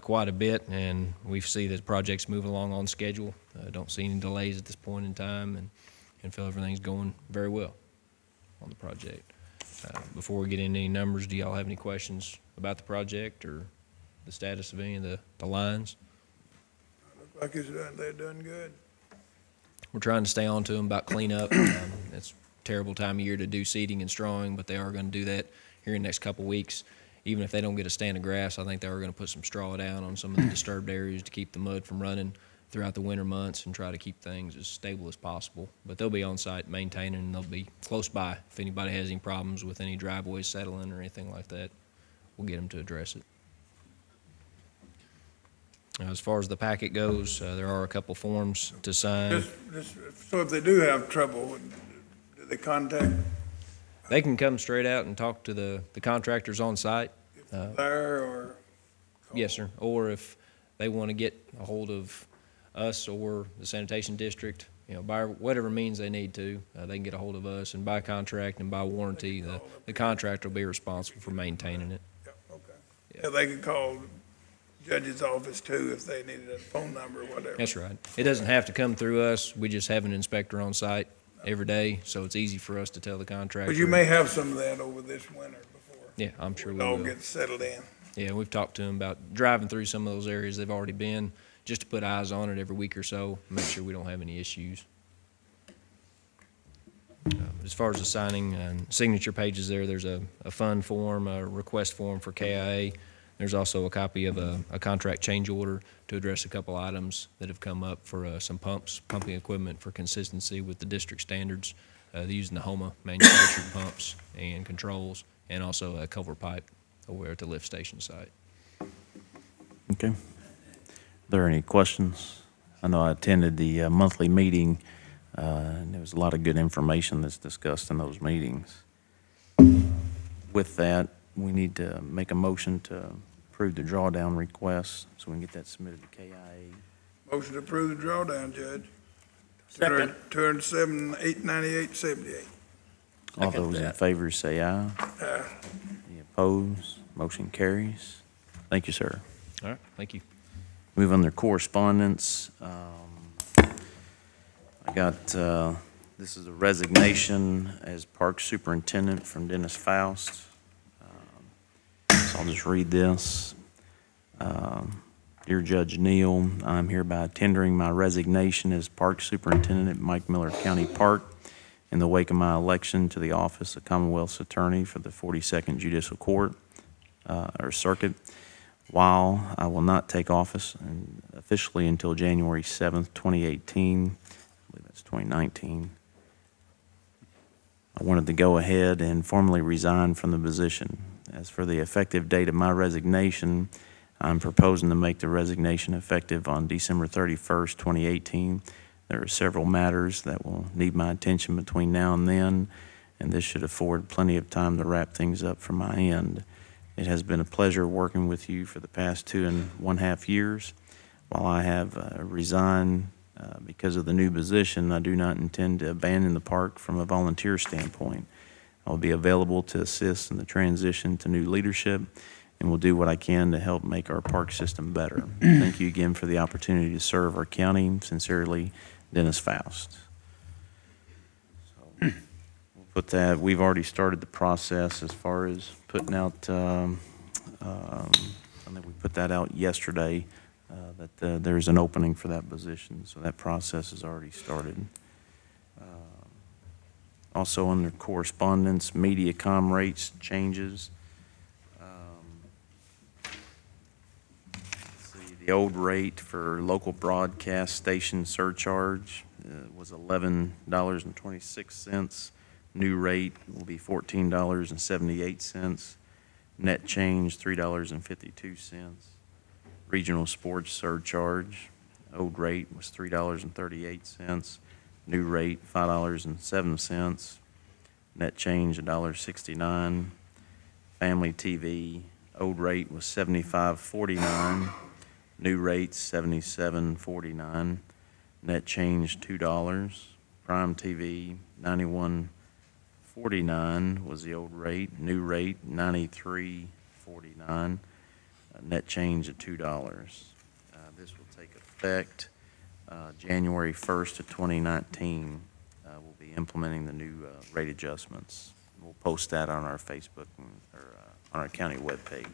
quite a bit, and we see that the project's moving along on schedule. Don't see any delays at this point in time, and feel everything's going very well on the project. Before we get into any numbers, do y'all have any questions about the project or the status of any of the lines? Looks like they're doing good. We're trying to stay on to them about cleanup. It's a terrible time of year to do seeding and strawing, but they are going to do that here in the next couple weeks. Even if they don't get a stand of grass, I think they are going to put some straw down on some of the disturbed areas to keep the mud from running throughout the winter months and try to keep things as stable as possible. But they'll be on site maintaining, and they'll be close by. If anybody has any problems with any driveways settling or anything like that, we'll get them to address it. Now, as far as the packet goes, there are a couple forms to sign. So if they do have trouble, do they contact They can come straight out and talk to the contractors on site. there or? Yes, sir. Or if they want to get a hold of us or the sanitation district, by whatever means they need to, they can get a hold of us, and by contract and by warranty, the contractor will be responsible for maintaining it. Yeah, okay. Yeah, they could call the judge's office too if they needed a phone number or whatever. That's right. It doesn't have to come through us. We just have an inspector on site every day, so it's easy for us to tell the contractor. But you may have some of that over this winter before. Yeah, I'm sure we it all will. gets settled in. Yeah, we've talked to them about driving through some of those areas they've already been, just to put eyes on it every week or so, make sure we don't have any issues. As far as the signing and signature pages there, there's a fund form, a request form for KIA. There's also a copy of a contract change order to address a couple items that have come up for some pumping equipment for consistency with the district standards. They're using the Homa manufactured pumps and controls, and also a culvert pipe over at the lift station site. Okay. Are there any questions? I know I attended the monthly meeting, and there was a lot of good information that's discussed in those meetings. With that, we need to make a motion to approve the drawdown request so we can get that submitted to KIA. Motion to approve the drawdown, Judge. Second. 207,898.78. All those in favor say aye. Aye. Any opposed? Motion carries. Thank you, sir. All right, thank you. Move under correspondence. I got, this is a resignation as park superintendent from Dennis Faust. So I'll just read this. Dear Judge Neal, I'm hereby tendering my resignation as park superintendent at Mike Miller County Park in the wake of my election to the office of Commonwealth's Attorney for the 42nd Judicial Court, or Circuit. While I will not take office officially until January 7th, 2018, I believe that's 2019, I wanted to go ahead and formally resign from the position. As for the effective date of my resignation, I'm proposing to make the resignation effective on December 31st, 2018. There are several matters that will need my attention between now and then, and this should afford plenty of time to wrap things up from my end. It has been a pleasure working with you for the past 2.5 years. While I have resigned because of the new position, I do not intend to abandon the park from a volunteer standpoint. I will be available to assist in the transition to new leadership and will do what I can to help make our park system better. Thank you again for the opportunity to serve our county. Sincerely, Dennis Faust. So we'll put that, we've already started the process as far as putting out, I think we put that out yesterday, that there's an opening for that position. So that process has already started. Also under correspondence, MediaCom rates changes. The old rate for local broadcast station surcharge was $11.26. New rate will be $14.78. Net change, $3.52. Regional sports surcharge, old rate was $3.38. New rate, $5.07. Net change, $1.69. Family TV, old rate was $75.49. New rate, $77.49. Net change, $2. Prime TV, $91.49 was the old rate. New rate, $93.49. Net change of $2. This will take effect January 1st of 2019. We'll be implementing the new rate adjustments. We'll post that on our Facebook or on our county webpage.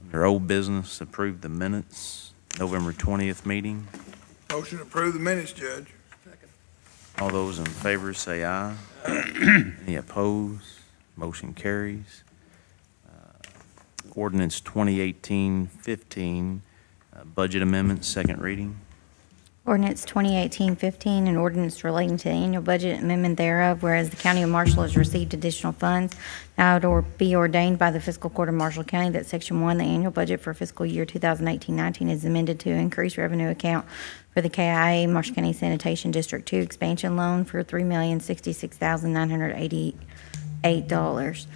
Under old business, approve the minutes, November 20th meeting. Motion to approve the minutes, Judge. All those in favor say aye. Any opposed? Motion carries. Ordinance 2018-15, budget amendment, second reading. Ordinance 2018-15, an ordinance relating to the annual budget amendment thereof, whereas the County of Marshall has received additional funds, now be ordained by the Fiscal Court of Marshall County that Section 1, the annual budget for fiscal year 2018-19 is amended to increase revenue account for the KIA Marshall County Sanitation District 2 expansion loan for $3,066,988.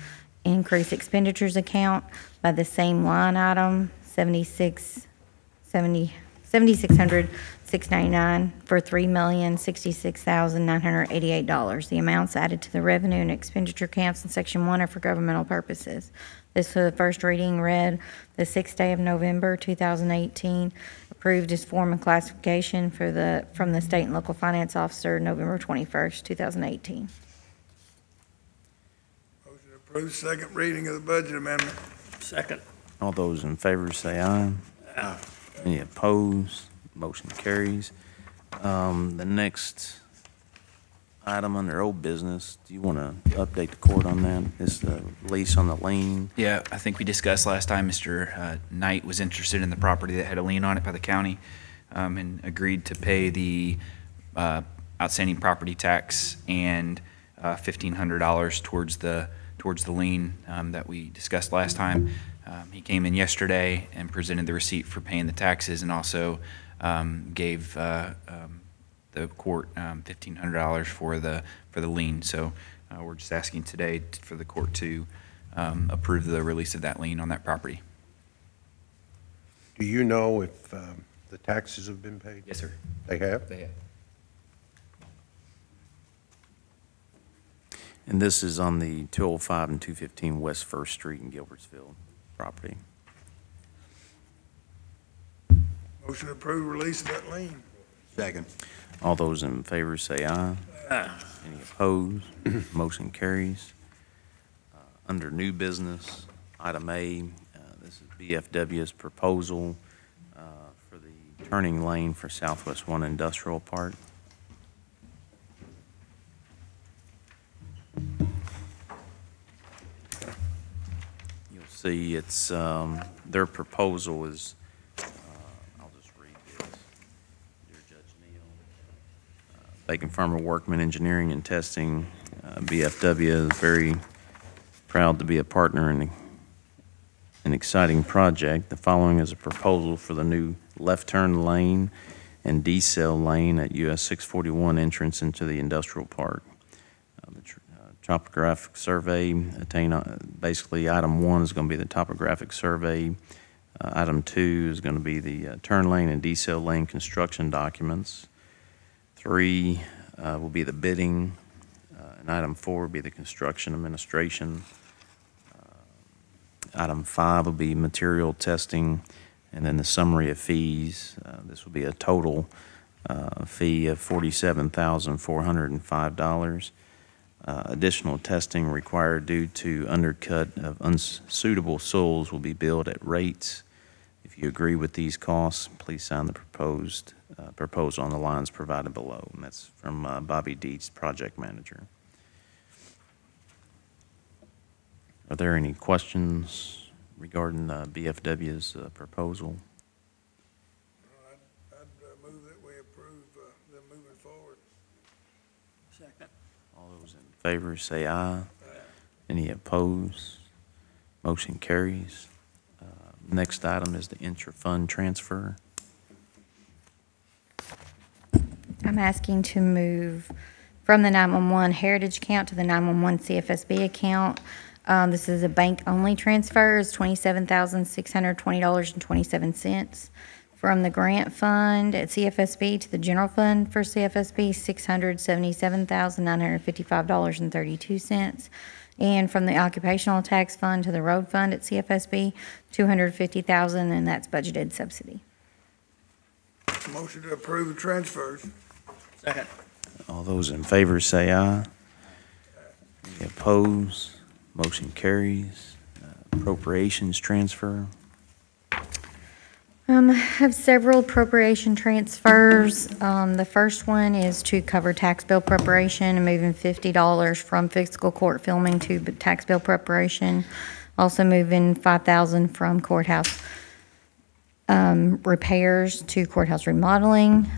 Increase expenditures account by the same line item, $7,600,699 for $3,066,988. The amounts added to the revenue and expenditure accounts in Section 1 are for governmental purposes. This for the first reading read the 6th day of November, 2018. Approved as form and classification from the State and Local Finance Officer, November 21st, 2018. Motion Approve second reading of the budget amendment. Second. All those in favor say aye. Aye. Any opposed? Motion carries. The next item under old business, do you want to update the court on that? Is the lease on the lien? Yeah, I think we discussed last time, Mr. Knight was interested in the property that had a lien on it by the county, and agreed to pay the outstanding property tax and $1,500 towards the lien that we discussed last time. He came in yesterday and presented the receipt for paying the taxes, and also gave the court $1,500 for the lien. So we're just asking today for the court to approve the release of that lien on that property. Do you know if the taxes have been paid? Yes, sir. They have? They have. And this is on the 205 and 215 West First Street in Gilbertsville property. Motion to approve release of that lien. Second. All those in favor say aye. Aye. Any opposed? Motion carries. Under new business, item A, this is BFW's proposal for the turning lane for Southwest One Industrial Park. You'll see it's, their proposal is, I'll just read this. Dear Judge Neal, Bacon Farmer Workman Engineering and Testing, BFW is very proud to be a partner in an exciting project. The following is a proposal for the new left turn lane and decel lane at US 641 entrance into the industrial park. The topographic survey basically item 1 is going to be the topographic survey. Item 2 is going to be the turn lane and decel lane construction documents. 3 will be the bidding, and item 4 will be the construction administration. Item 5 will be material testing, and then the summary of fees. This will be a total fee of $47,405. Additional testing required due to undercut of unsuitable soils will be billed at rates. If you agree with these costs, please sign the proposal on the lines provided below. And that's from Bobby Dietz, project manager. Are there any questions regarding BFW's proposal? I'd move that we approve them moving forward. Second. All those in favor say aye. Any opposed? Motion carries. Next item is the intra-fund transfer. I'm asking to move from the 911 Heritage account to the 911 CFSB account. This is a bank-only transfer, is $27,620.27. From the grant fund at CFSB to the general fund for CFSB, $677,955.32. And from the occupational tax fund to the road fund at CFSB, $250,000, and that's budgeted subsidy. Motion to approve the transfers. Second. All those in favor say aye. Any opposed? Motion carries. Appropriations transfer. I have several appropriation transfers. The first one is to cover tax bill preparation and moving $50 from fiscal court filming to tax bill preparation. Also moving $5,000 from courthouse repairs to courthouse remodeling.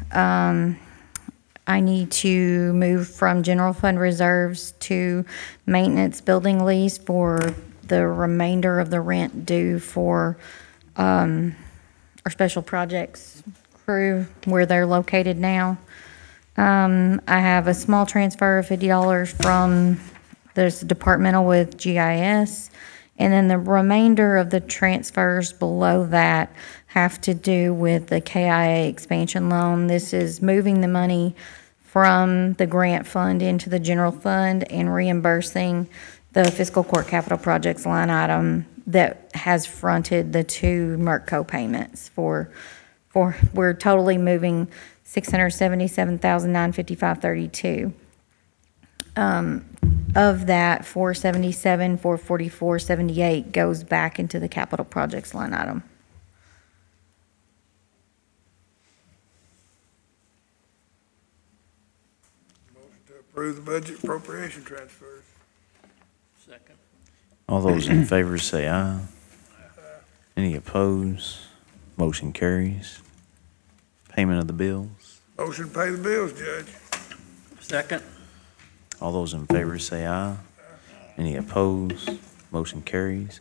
I need to move from general fund reserves to maintenance building lease for the remainder of the rent due for our special projects crew where they're located now. I have a small transfer of $50 from there's departmental with GIS, and then the remainder of the transfers below that have to do with the KIA expansion loan. This is moving the money from the grant fund into the general fund and reimbursing the fiscal court capital projects line item that has fronted the 2 MERCO payments for we're totally moving $677,955.32. of that 477, 444, 78 goes back into the capital projects line item. To approve the budget appropriation transfers. All those in favor say aye. Any opposed? Motion carries. Payment of the bills. Motion to pay the bills, Judge. Second. All those in favor say aye. Any opposed? Motion carries.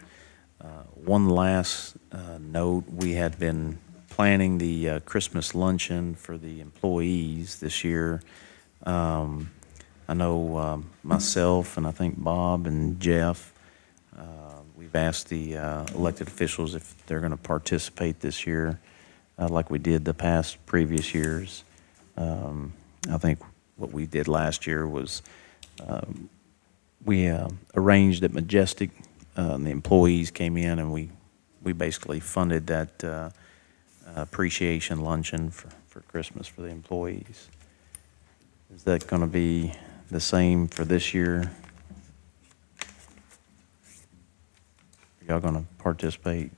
One last note, we had been planning the Christmas luncheon for the employees this year. I know myself and I think Bob and Jeff, we've asked the elected officials if they're going to participate this year like we did the past previous years. I think what we did last year was we arranged at Majestic, the employees came in and we basically funded that appreciation luncheon for Christmas for the employees. Is that going to be the same for this year? Y'all going to participate?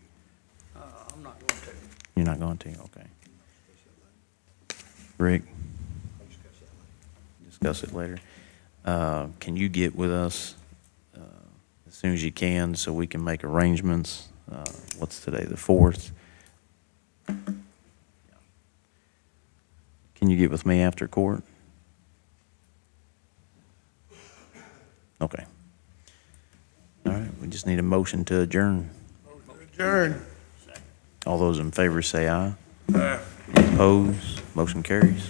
I'm not going to. You're not going to? Okay. Rick? Discuss it later. Can you get with us as soon as you can so we can make arrangements? What's today, the 4th? Can you get with me after court? Okay. All right, we just need a motion to adjourn. Adjourn. All those in favor say aye. Aye. Any opposed? Motion carries.